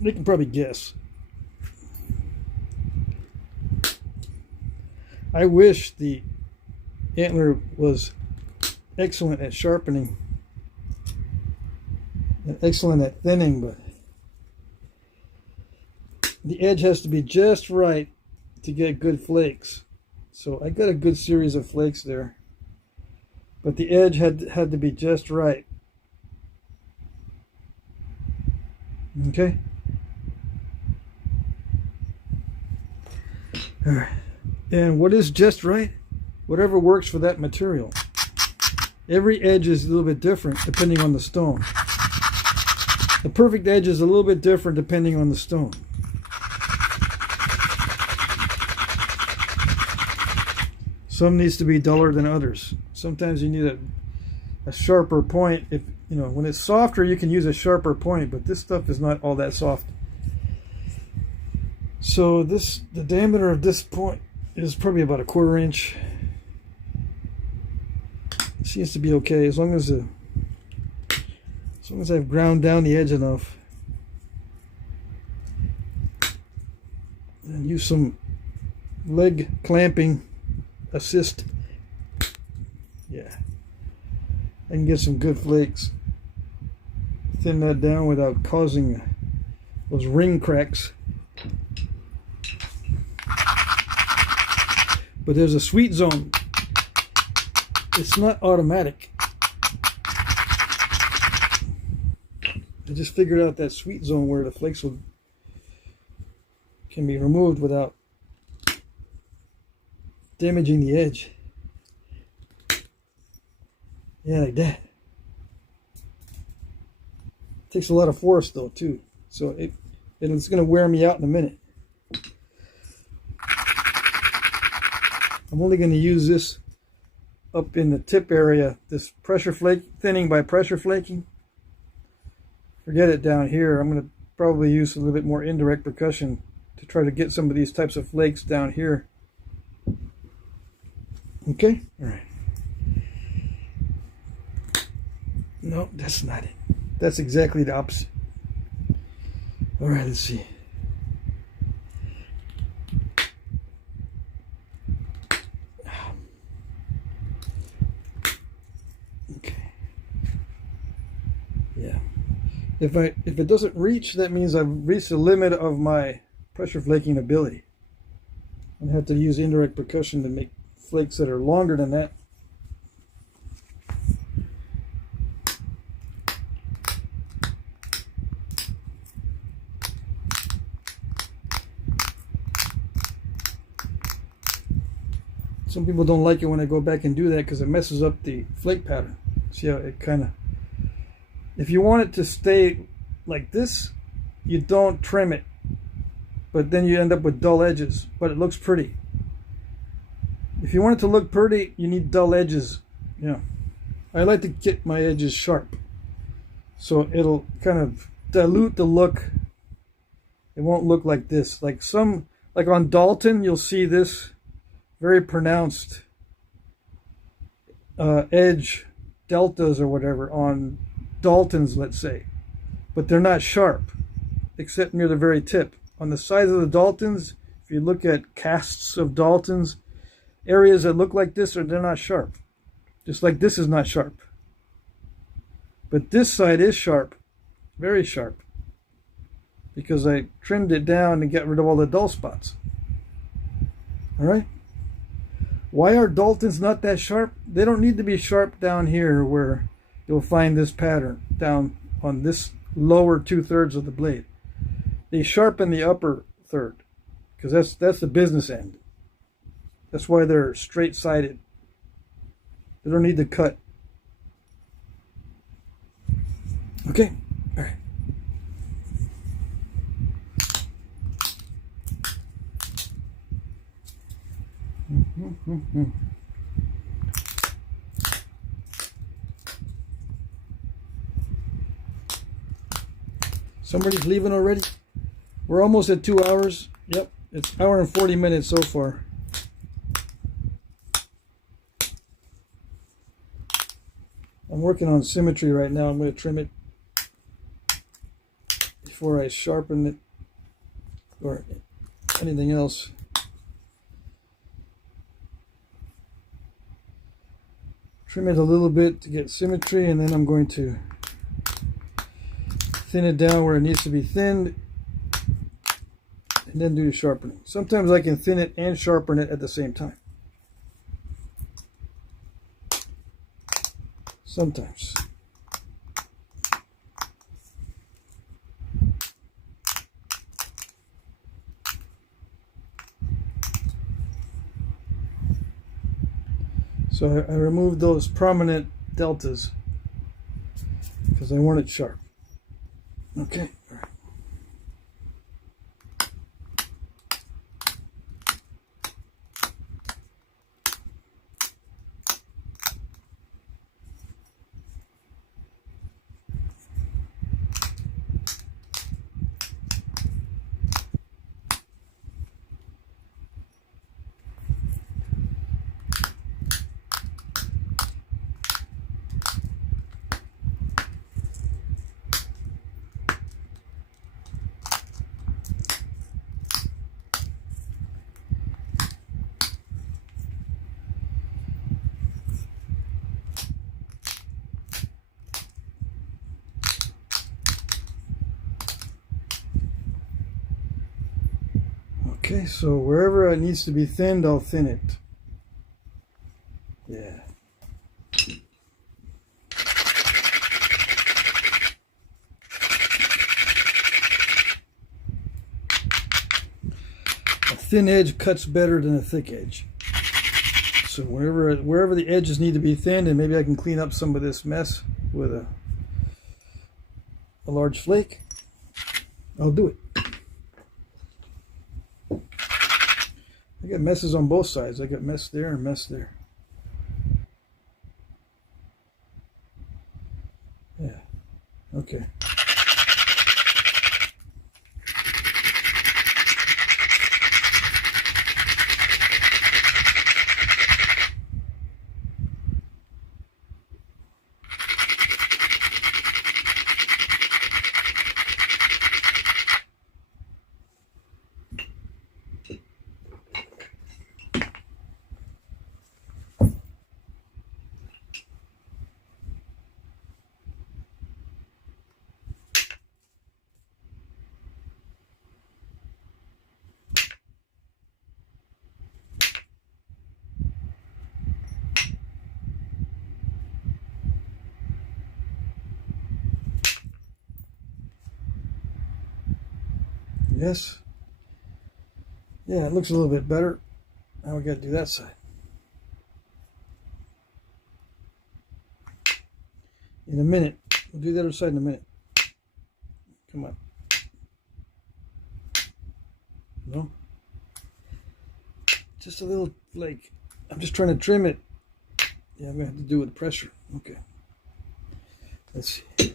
They can probably guess. I wish the antler was excellent at sharpening and excellent at thinning, but the edge has to be just right to get good flakes. So I got a good series of flakes there, but the edge had to be just right. Okay. All right. And what is just right? Whatever works for that material. Every edge is a little bit different depending on the stone. The perfect edge is a little bit different depending on the stone. Some needs to be duller than others. Sometimes you need a sharper point. If you know, when it's softer, you can use a sharper point, but this stuff is not all that soft. So the diameter of this point is probably about 1/4 inch. It seems to be okay as long as I've ground down the edge enough and use some leg clamping assist. Yeah, I can get some good flakes. Thin that down without causing those ring cracks. But there's a sweet zone. It's not automatic. I just figured out that sweet zone where the flakes can be removed without damaging the edge. Yeah, like that. Takes a lot of force though too, so it's going to wear me out in a minute. I'm only going to use this up in the tip area, this pressure flake, thinning by pressure flaking. Forget it down here. I'm going to probably use a little bit more indirect percussion to try to get some of these types of flakes down here. Okay? All right. No, that's not it. That's exactly the opposite. All right, let's see. If it doesn't reach, that means I've reached the limit of my pressure flaking ability. I'm going to have to use indirect percussion to make flakes that are longer than that. Some people don't like it when I go back and do that because it messes up the flake pattern. See how it kind of... If you want it to stay like this, you don't trim it. But then you end up with dull edges, but it looks pretty. If you want it to look pretty, you need dull edges. Yeah. I like to get my edges sharp. So it'll kind of dilute the look. It won't look like this. Like on Dalton, you'll see this very pronounced edge deltas or whatever on Daltons, let's say, but they're not sharp except near the very tip. On the sides of the Daltons, if you look at casts of Daltons, areas that look like this, they're not sharp, just like this is not sharp. But this side is sharp, very sharp, because I trimmed it down and got rid of all the dull spots. All right, why are Daltons not that sharp? They don't need to be sharp down here where you'll find this pattern down on this lower 2/3 of the blade. They sharpen the upper third because that's the business end. That's why they're straight-sided. They don't need to cut. Okay, all right. Somebody's leaving already? We're almost at 2 hours. Yep, it's 1 hour and 40 minutes so far. I'm working on symmetry right now. I'm going to trim it before I sharpen it or anything else. Trim it a little bit to get symmetry, and then I'm going to thin it down where it needs to be thinned, and then do the sharpening. Sometimes I can thin it and sharpen it at the same time. Sometimes. So I removed those prominent deltas because I want it sharp. Okay. All right. Okay, so wherever it needs to be thinned, I'll thin it. Yeah. A thin edge cuts better than a thick edge. So wherever the edges need to be thinned, and maybe I can clean up some of this mess with a large flake, I'll do it. I got messes on both sides. I got mess there and mess there. Yeah. Okay. Yes. Yeah, it looks a little bit better. Now we got to do that side. In a minute. We'll do the other side in a minute. Come on. No? Just a little flake. I'm just trying to trim it. Yeah, I'm going to have to do it with pressure. Okay. Let's see.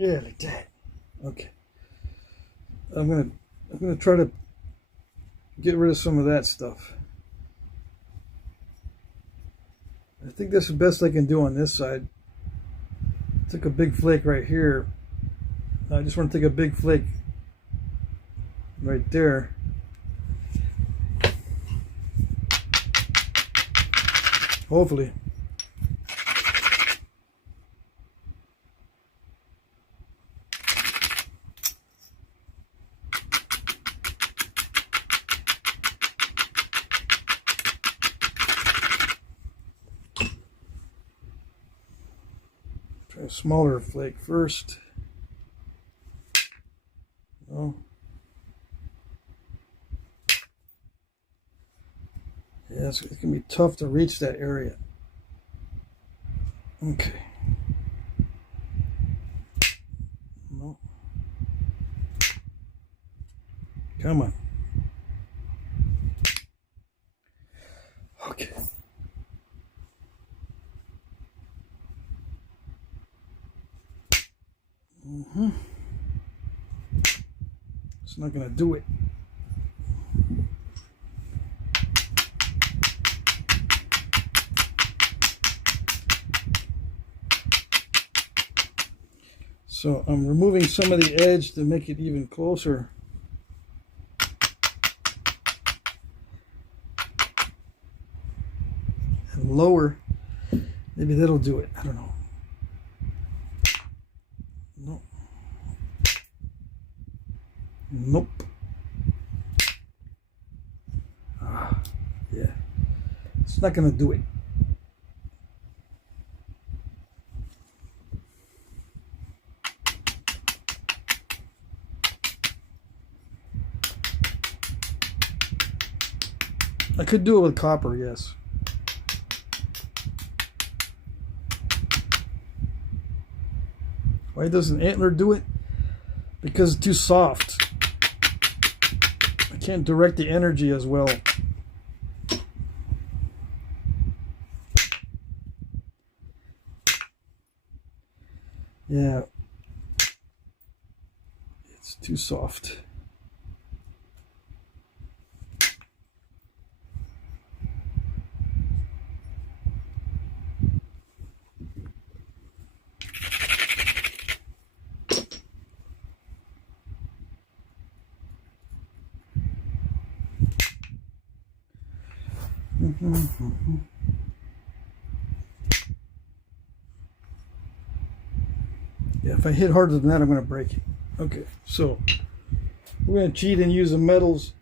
Yeah, like that. Okay. I'm gonna try to get rid of some of that stuff. I think that's the best I can do on this side. Took a big flake right here. I just want to take a big flake right there. Hopefully. Try a smaller flake first. No. Yeah, it's going to be tough to reach that area. Okay. Come on. Okay. It's not gonna do it. So I'm removing some of the edge to make it even closer. And lower. Maybe that'll do it. I don't know. Nope. Nope. Yeah. It's not going to do it. I could do it with copper, yes. Why doesn't Antler do it? Because it's too soft. I can't direct the energy as well. Yeah. It's too soft. Yeah, if I hit harder than that, I'm going to break it. Okay, so we're going to cheat and use the metals.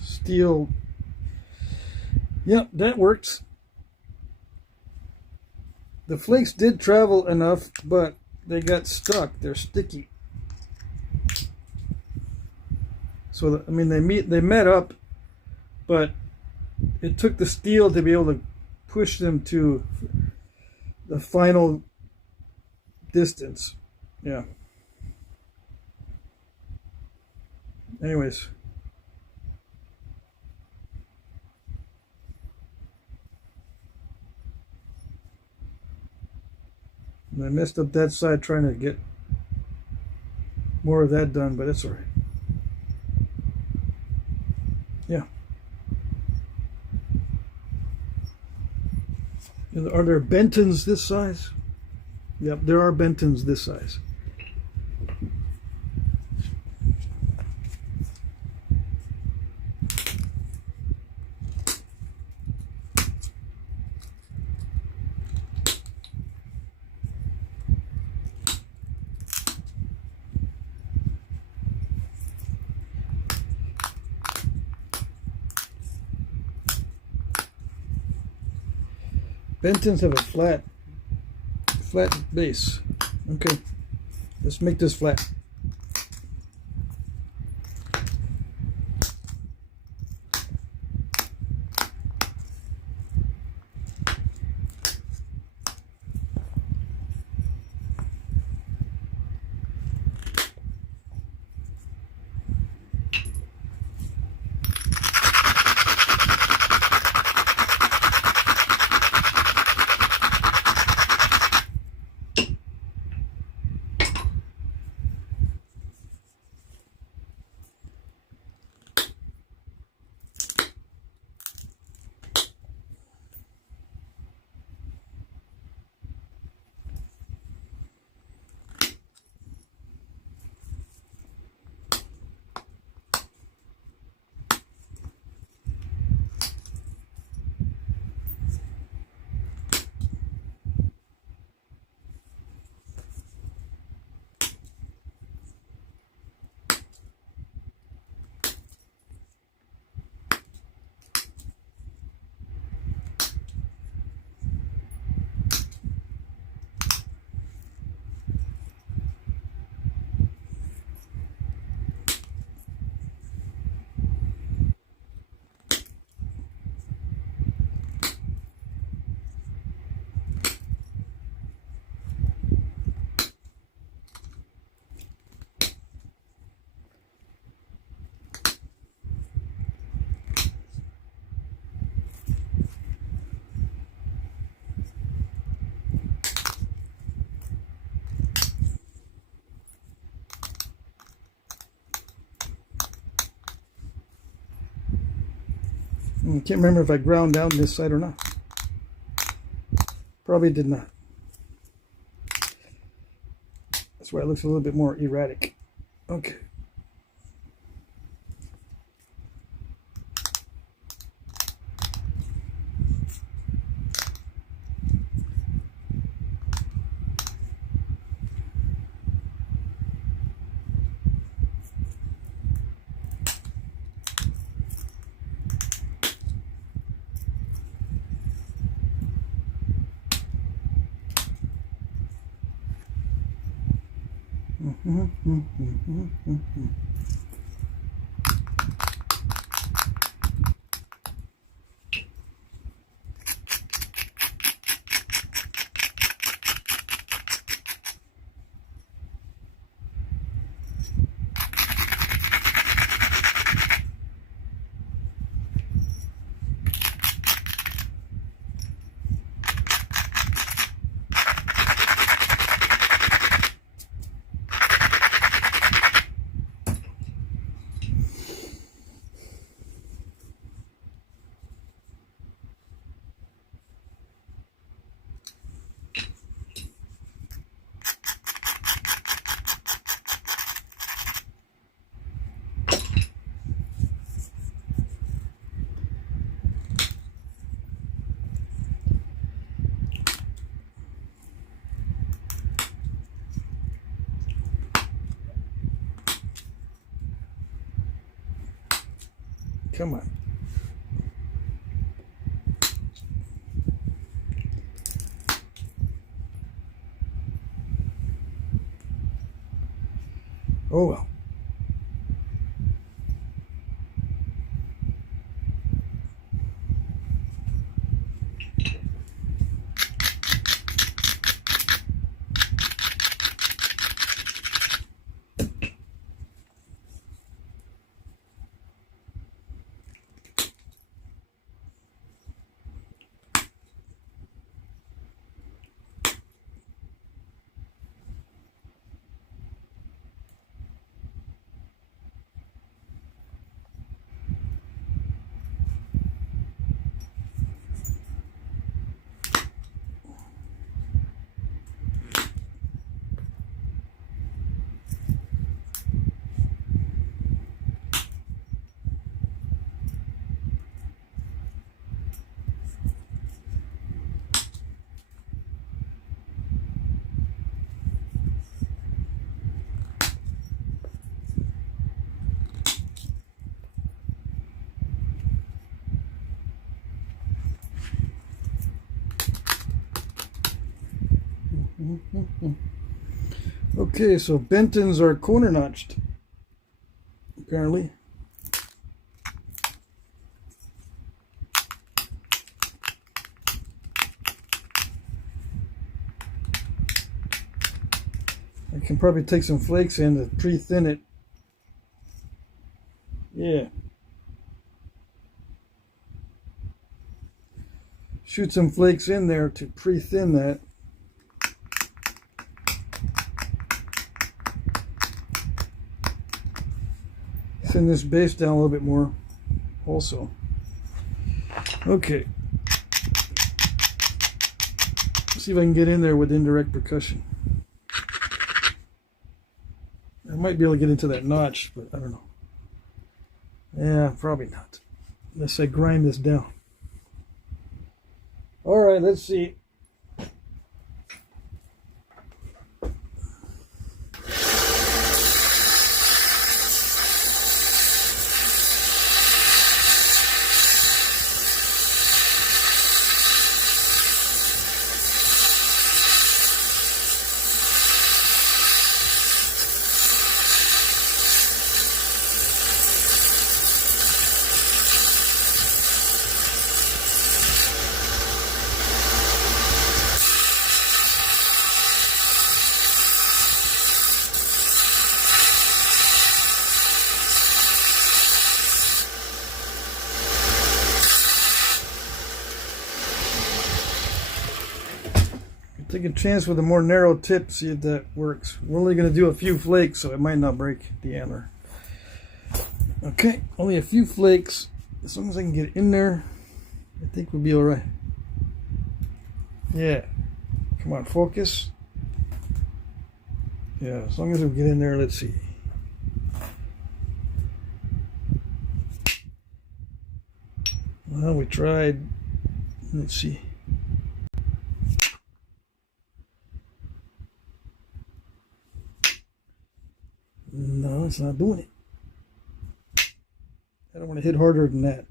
Steel. Yep, that works. The flakes did travel enough, but they got stuck. They're sticky. So I mean, they met up, but it took the steel to be able to push them to the final distance. Yeah. Anyways. And I messed up that side trying to get more of that done, but it's all right. Yeah. Are there Bentons this size? Yep, there are Bentons this size. Bentons have a flat base. Okay, let's make this flat. can't remember if I ground down this side or not. Probably did not. That's why it looks a little bit more erratic. Okay. Come on. Oh well. Okay, so Bentons are corner notched, apparently. I can probably take some flakes in to pre-thin it. Yeah. Shoot some flakes in there to pre-thin that. Thin this base down a little bit more also. Okay. Let's see if I can get in there with indirect percussion. I might be able to get into that notch, but I don't know. Yeah, probably not. Unless I grind this down. Alright, let's see. Take a chance with a more narrow tip, see if that works. We're only going to do a few flakes, so it might not break the antler. Okay, only a few flakes. As long as I can get in there, I think we'll be all right. Yeah. Come on, focus. Yeah, as long as we get in there, let's see. Well, we tried. Let's see. No, it's not doing it. I don't want to hit harder than that.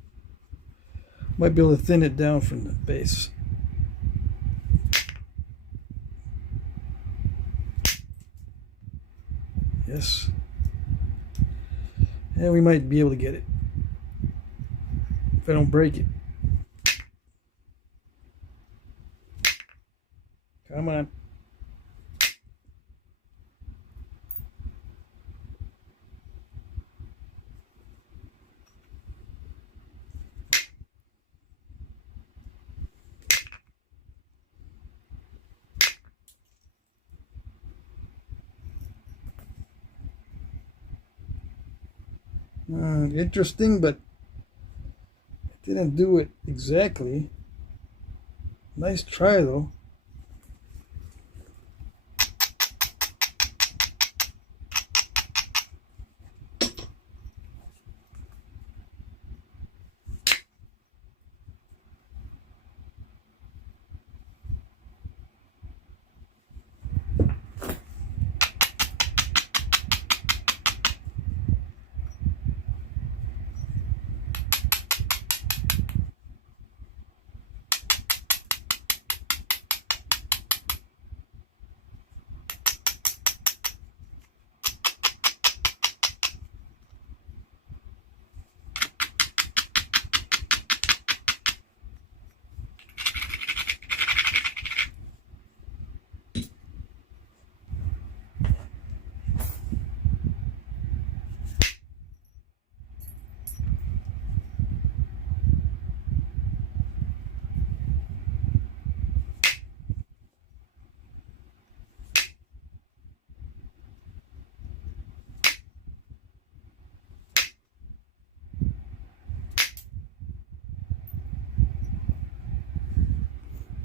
Might be able to thin it down from the base. Yes. And we might be able to get it. If I don't break it. Come on. Interesting, but it didn't do it exactly. Nice try, though.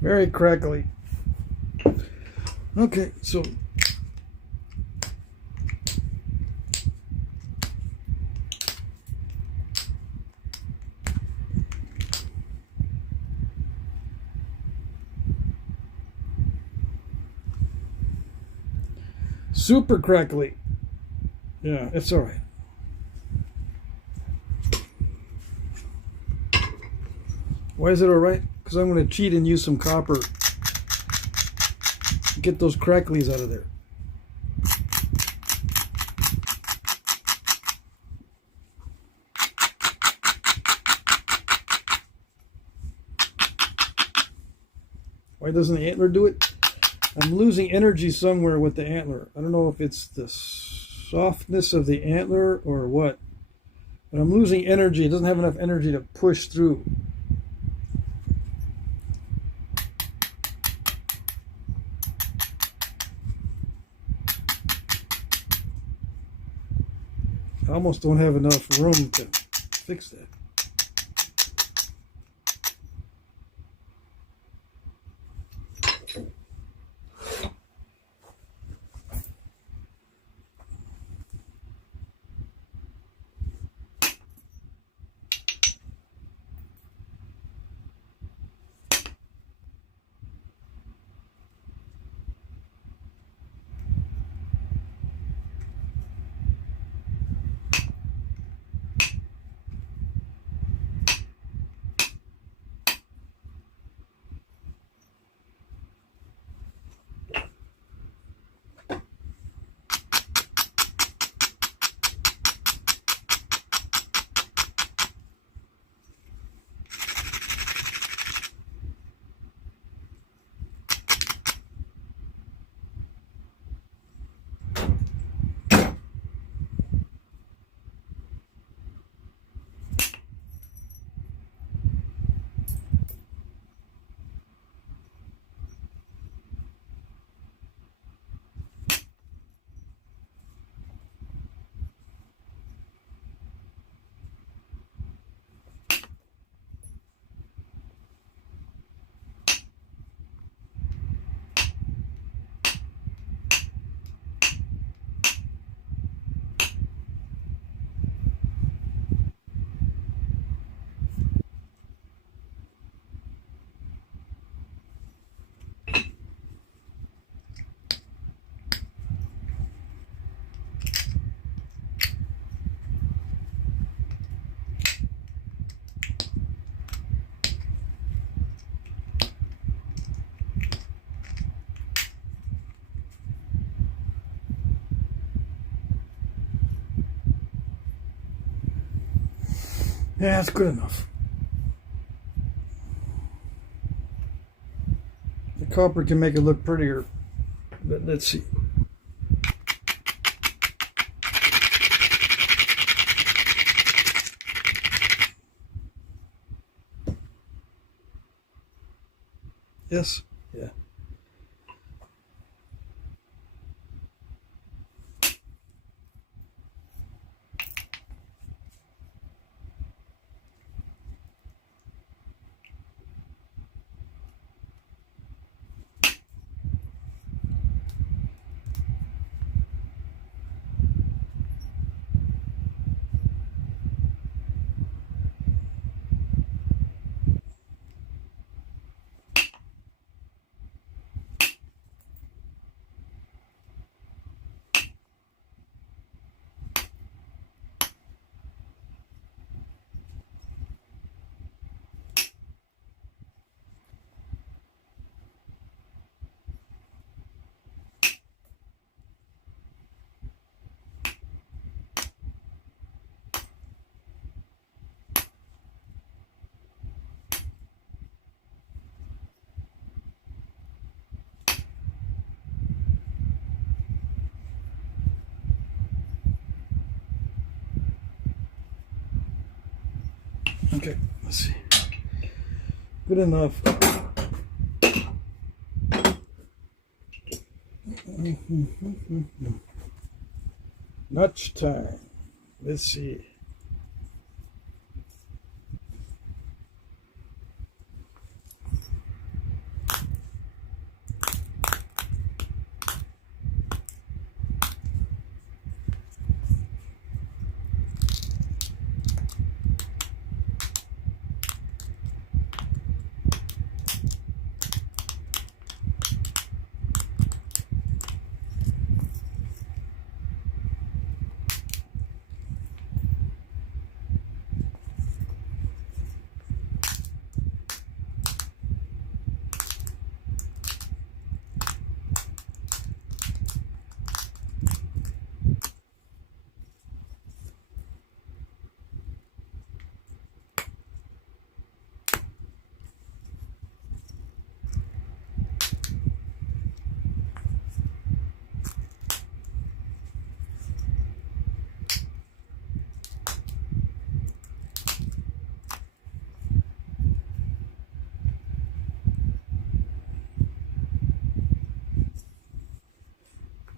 Very crackly. Okay, so super crackly. Yeah, it's all right. Why is it all right? Because I'm going to cheat and use some copper. Get those cracklies out of there. Why doesn't the antler do it? I'm losing energy somewhere with the antler. I don't know if it's the softness of the antler or what. But I'm losing energy. It doesn't have enough energy to push through. I almost don't have enough room to fix that. Yeah, that's good enough. The copper can make it look prettier, but let's see. Yes? Yeah. Okay, let's see. Good enough. Notch time. Let's see.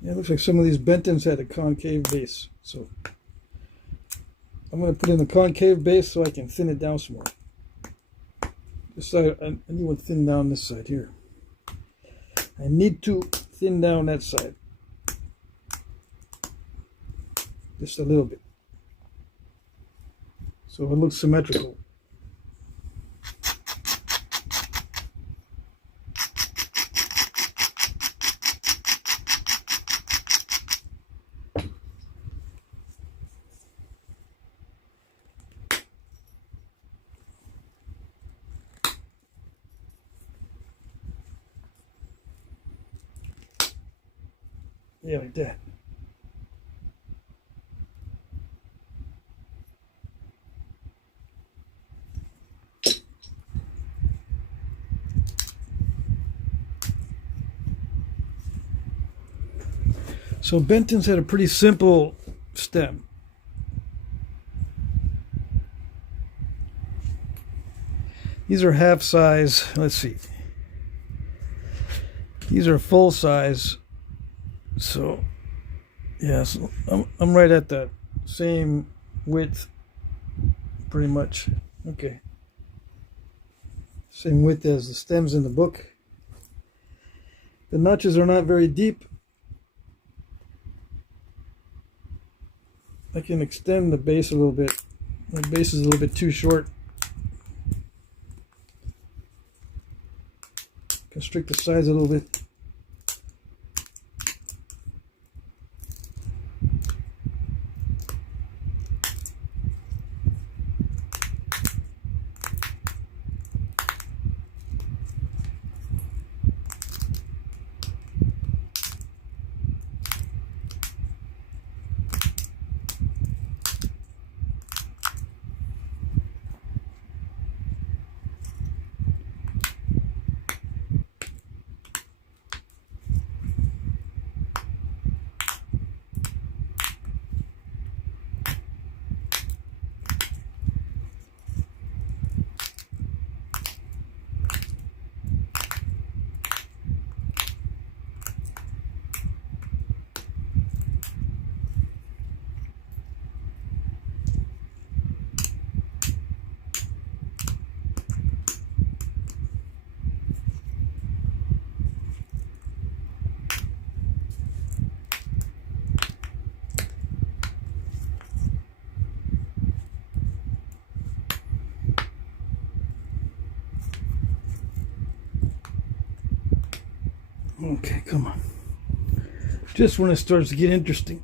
Yeah, it looks like some of these Bentons had a concave base. So I'm going to put in the concave base so I can thin it down some more. This side, I need to thin down this side here. I need to thin down that side. Just a little bit. So it looks symmetrical. Yeah, like that. So Benton's had a pretty simple stem. These are half size. Let's see. These are full size. So, yeah, so I'm right at that same width, pretty much. Okay. Same width as the stems in the book. The notches are not very deep. I can extend the base a little bit. The base is a little bit too short. Constrict the sides a little bit. Okay, come on. Just when it starts to get interesting.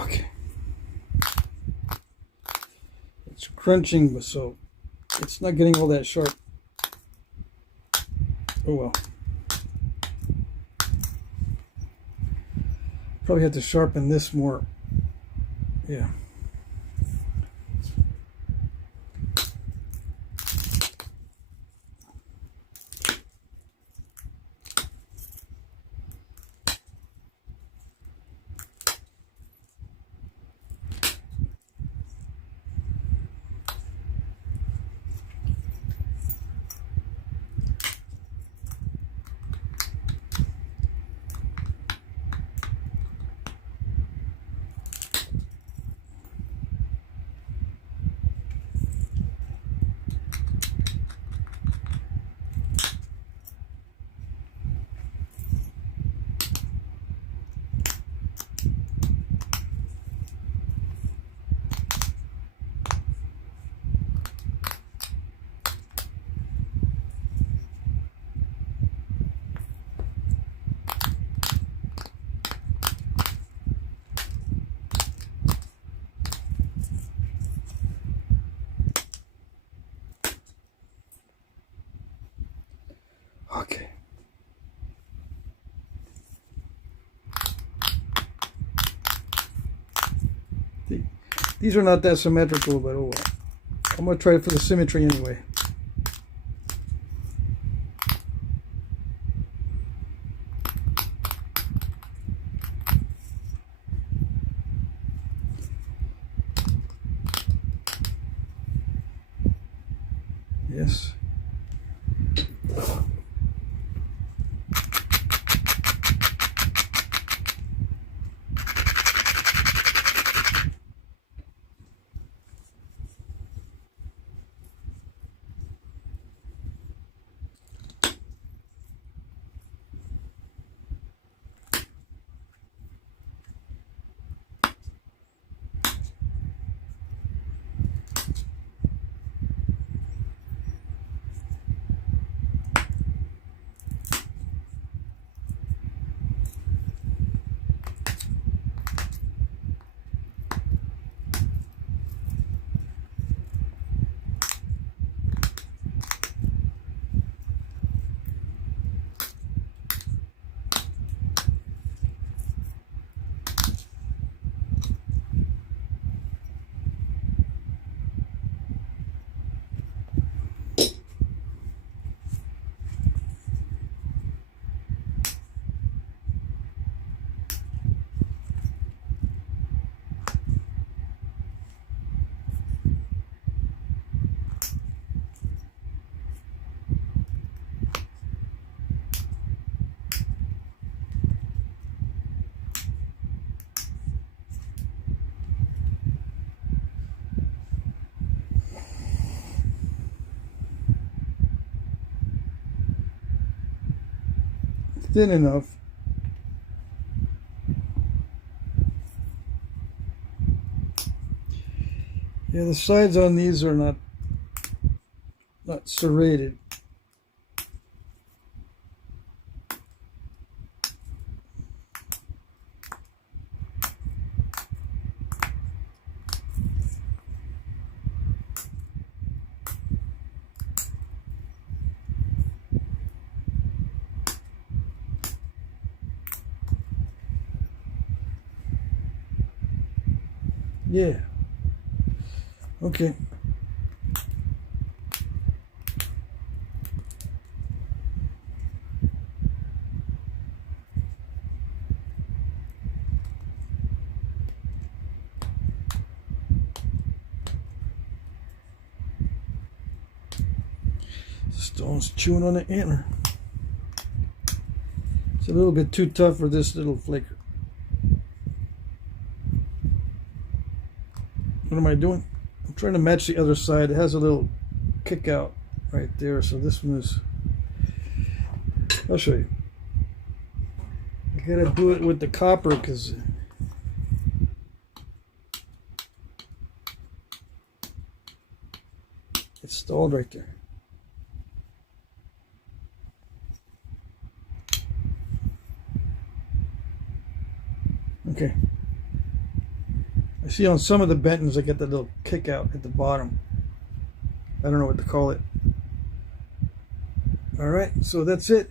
Okay. It's crunching, so it's not getting all that sharp. Oh well. Probably have to sharpen this more. Yeah. Okay. These are not that symmetrical, but oh well. I'm going to try it for the symmetry anyway. Yes. thin enough. Yeah, the sides on these are not serrated. Yeah. Okay. Stone's chewing on the antler. It's a little bit too tough for this little flaker. What am I doing? I'm trying to match the other side. It has a little kick out right there, so this one is... I'll show you. I gotta do it with the copper because it's stalled right there. Okay. I see on some of the Bentons I get that little kick out at the bottom. I don't know what to call it. Alright, so that's it.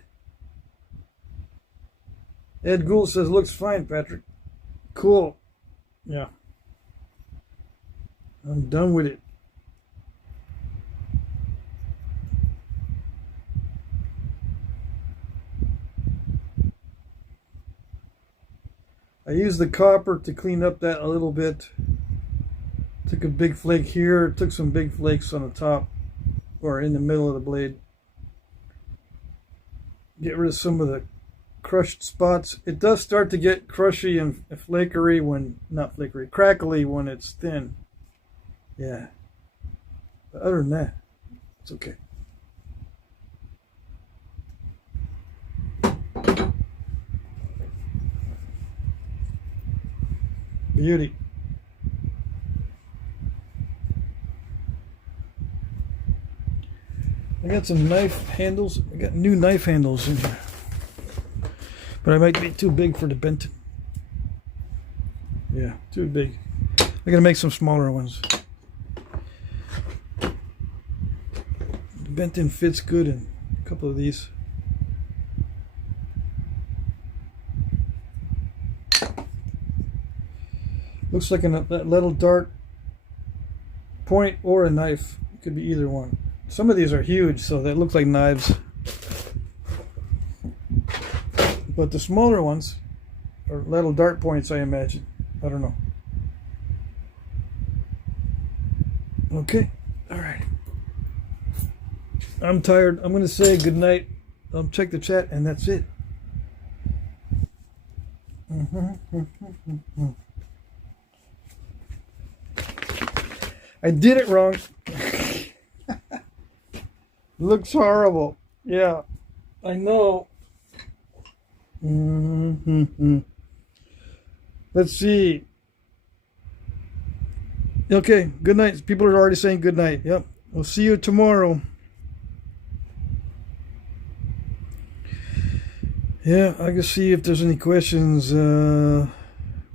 Ed Gould says, looks fine, Patrick. Cool. Yeah. I'm done with it. I used the copper to clean up that a little bit. Took a big flake here, took some big flakes on the top or in the middle of the blade. Get rid of some of the crushed spots. It does start to get crushy and flakery when, not flakery, crackly when it's thin. Yeah. But other than that, it's okay. Beauty. I got some knife handles. I got new knife handles in here. But I might be too big for the Benton. Yeah, too big. I gotta make some smaller ones. The Benton fits good in a couple of these. Looks like that little dart point or a knife. It could be either one. Some of these are huge, so they look like knives. But the smaller ones are little dart points, I imagine. I don't know. Okay. All right. I'm tired. I'm going to say good night. Check the chat, and that's it. I did it wrong. Looks horrible. Yeah, I know. Let's see. Okay, good night. People are already saying good night. Yep. We'll see you tomorrow. Yeah, I can see if there's any questions or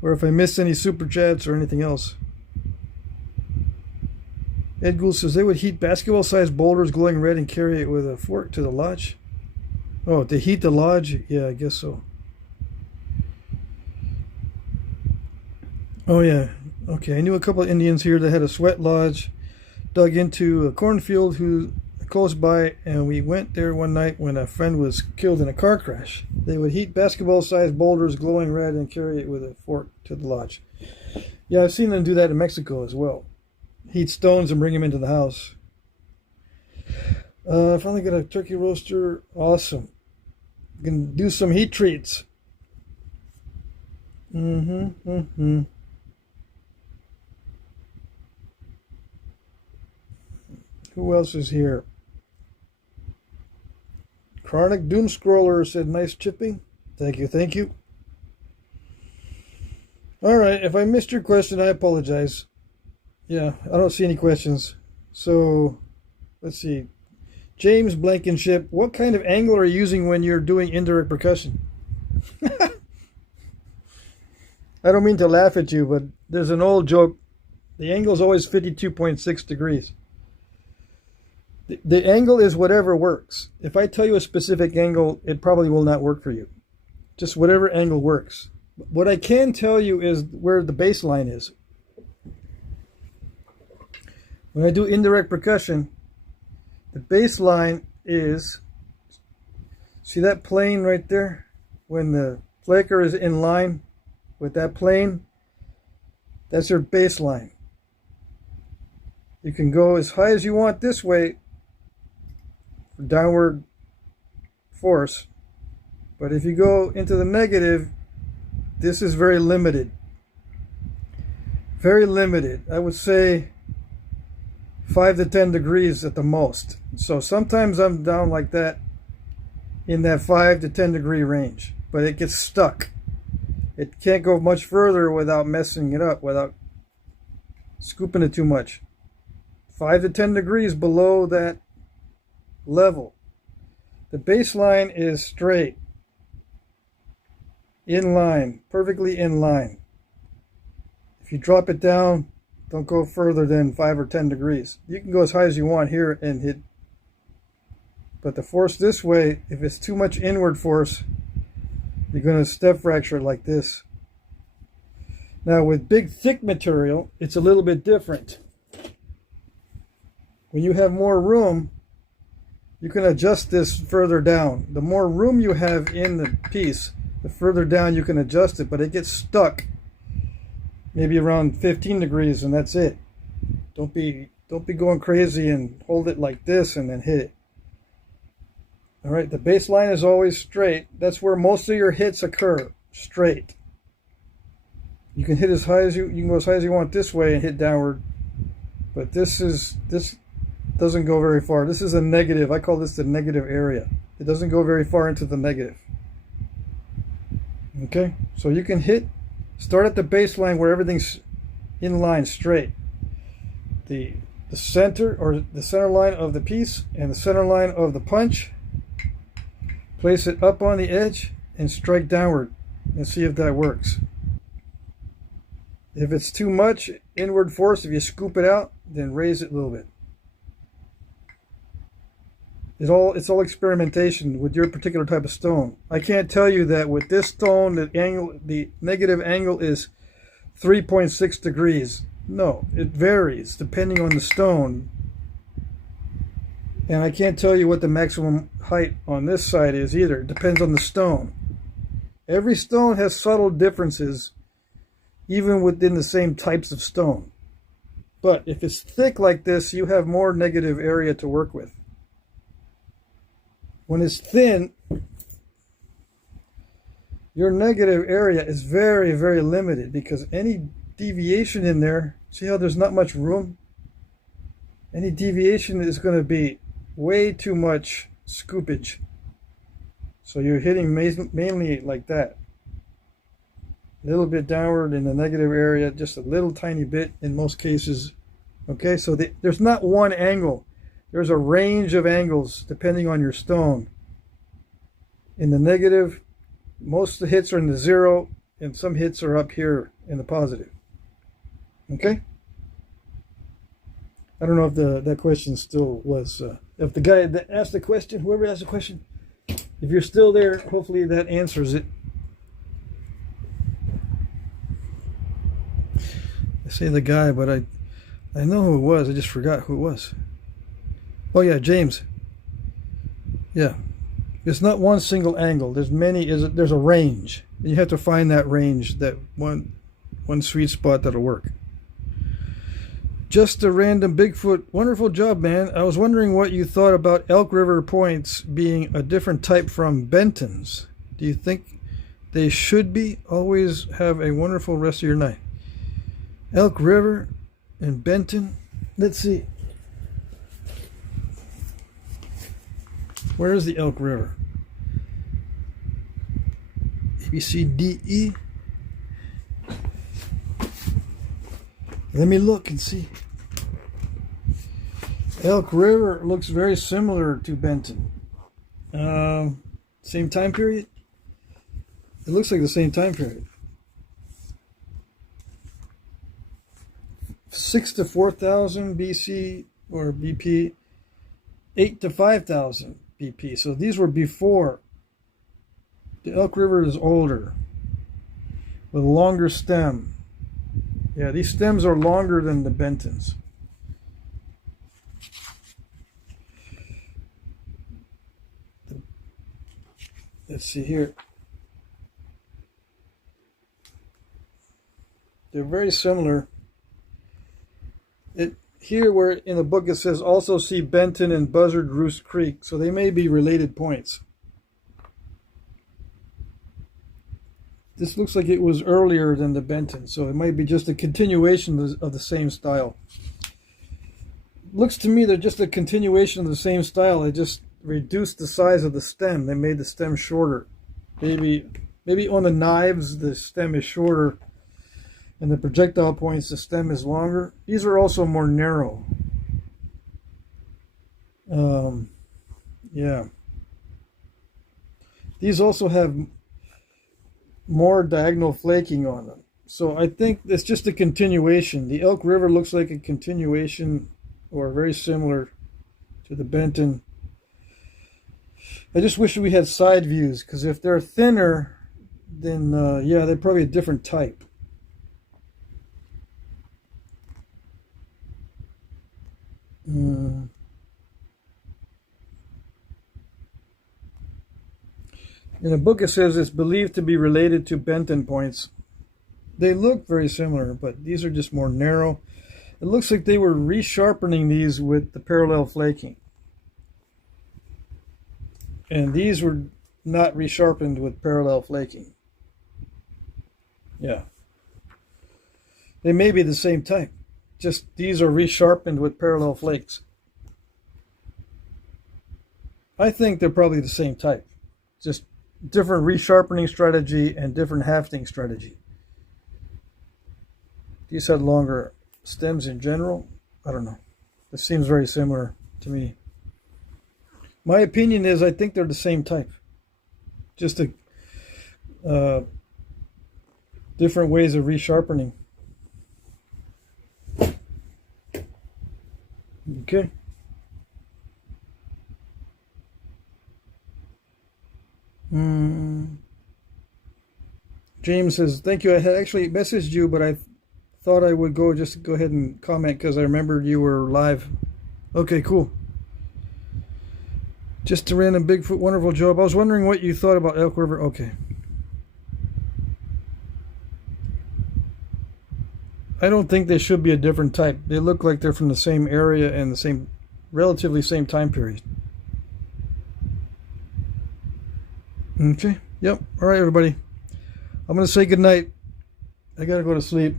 if I missed any super chats or anything else. Ed Gould says they would heat basketball-sized boulders glowing red and carry it with a fork to the lodge. Oh, to heat the lodge? Yeah, I guess so. Oh, yeah. Okay, I knew a couple of Indians here that had a sweat lodge dug into a cornfield close by, and we went there one night when a friend was killed in a car crash. They would heat basketball-sized boulders glowing red and carry it with a fork to the lodge. Yeah, I've seen them do that in Mexico as well. Heat stones and bring them into the house. Finally got a turkey roaster. Awesome. You can do some heat treats. Who else is here? Chronic Doom Scroller said, nice chipping. Thank you, thank you. All right, if I missed your question, I apologize. Yeah, I don't see any questions. So, let's see. James Blankenship, what kind of angle are you using when you're doing indirect percussion? I don't mean to laugh at you, but there's an old joke. The angle is always 52.6 degrees. The angle is whatever works. If I tell you a specific angle, it probably will not work for you. Just whatever angle works. What I can tell you is where the bass line is. When I do indirect percussion, the bass line is, see that plane right there? When the flaker is in line with that plane, that's your bass line. You can go as high as you want this way for downward force, but if you go into the negative, this is very limited. Very limited. I would say 5 to 10 degrees at the most. So sometimes I'm down like that in that 5 to 10 degree range, but it gets stuck. It can't go much further without messing it up, without scooping it too much. 5 to 10 degrees below that level. The bass line is straight. In line, perfectly in line. If you drop it down, don't go further than 5 or 10 degrees. You can go as high as you want here and hit. But the force this way, if it's too much inward force, you're going to step fracture it like this. Now with big thick material, it's a little bit different. When you have more room, you can adjust this further down. The more room you have in the piece, the further down you can adjust it, but it gets stuck maybe around 15 degrees and that's it. Don't be going crazy and hold it like this and then hit it. All right, the bass line is always straight. That's where most of your hits occur, straight. You can hit as high as you can go as high as you want this way and hit downward. But this doesn't go very far. This is a negative. I call this the negative area. It doesn't go very far into the negative. Okay, so you can start at the bass line where everything's in line straight. The center, or the center line of the piece and the center line of the punch. Place it up on the edge and strike downward and see if that works. If it's too much inward force, if you scoop it out, then raise it a little bit. It's all experimentation with your particular type of stone. I can't tell you that with this stone, the negative angle is 3.6 degrees. No, it varies depending on the stone. And I can't tell you what the maximum height on this side is either. It depends on the stone. Every stone has subtle differences, even within the same types of stone. But if it's thick like this, you have more negative area to work with. When it's thin, your negative area is very, very limited because any deviation in there, see how there's not much room? Any deviation is going to be way too much scoopage. So you're hitting mainly like that. A little bit downward in the negative area, just a little tiny bit in most cases. Okay, so there's not one angle. There's a range of angles depending on your stone. In the negative, most of the hits are in the 0, and some hits are up here in the positive. Okay? I don't know if that question still was... if the guy that asked the question, whoever asked the question, if you're still there, hopefully that answers it. I say the guy, but I know who it was. I just forgot who it was. Oh yeah, James. Yeah. It's not one single angle. There's a range. And you have to find that range, that one sweet spot that'll work. Just a random Bigfoot. Wonderful job, man. I was wondering what you thought about Elk River points being a different type from Benton's. Do you think they should be? Always have a wonderful rest of your night. Elk River and Benton. Let's see. Where is the Elk River? A, B, C, D, E. Let me look and see. Elk River looks very similar to Benton. Same time period? It looks like the same time period. 6 to 4,000 BC or BP, 8 to 5,000 BP. So these were before. The Elk River is older with a longer stem. Yeah, these stems are longer than the Bentons. Let's see here. They're very similar. Here where in the book it says also see Benton and Buzzard Roost Creek, so they may be related points. This looks like it was earlier than the Benton, so it might be just a continuation of the same style. Looks to me they're just a continuation of the same style. They just reduced the size of the stem. They made the stem shorter. Maybe on the knives the stem is shorter, and the projectile points the stem is longer. These are also more narrow. Yeah. These also have more diagonal flaking on them. So I think it's just a continuation. The Elk River looks like a continuation or very similar to the Benton. I just wish we had side views, because if they're thinner, then yeah, they're probably a different type. In the book it says it's believed to be related to Benton points. They look very similar, but these are just more narrow. It looks like they were resharpening these with the parallel flaking. And these were not resharpened with parallel flaking. Yeah. They may be the same type. Just these are resharpened with parallel flakes. I think they're probably the same type. Just different resharpening strategy and different hafting strategy. These had longer stems in general. I don't know. This seems very similar to me. My opinion is I think they're the same type. Just different ways of resharpening. Okay. James says, thank you. I had actually messaged you, but I thought I would go ahead and comment because I remembered you were live. Okay, cool. Just a random Bigfoot wonderful job. I was wondering what you thought about Elk River. Okay. I don't think they should be a different type. They look like they're from the same area and the same, relatively same time period. Okay. Yep. All right, everybody. I'm going to say goodnight. I got to go to sleep.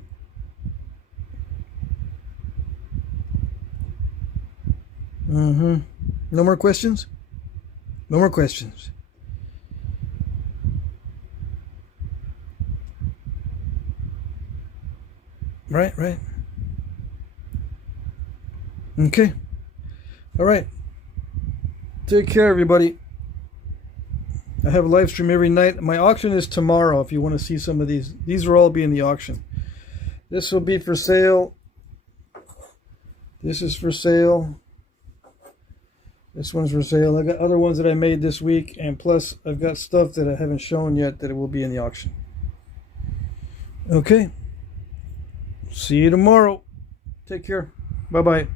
No more questions? No more questions. Right. Okay. All right. Take care, everybody. I have a live stream every night. My auction is tomorrow if you want to see some of these. These will all be in the auction. This will be for sale. This is for sale. This one's for sale. I got other ones that I made this week, and plus I've got stuff that I haven't shown yet that it will be in the auction. Okay. See you tomorrow. Take care. Bye-bye.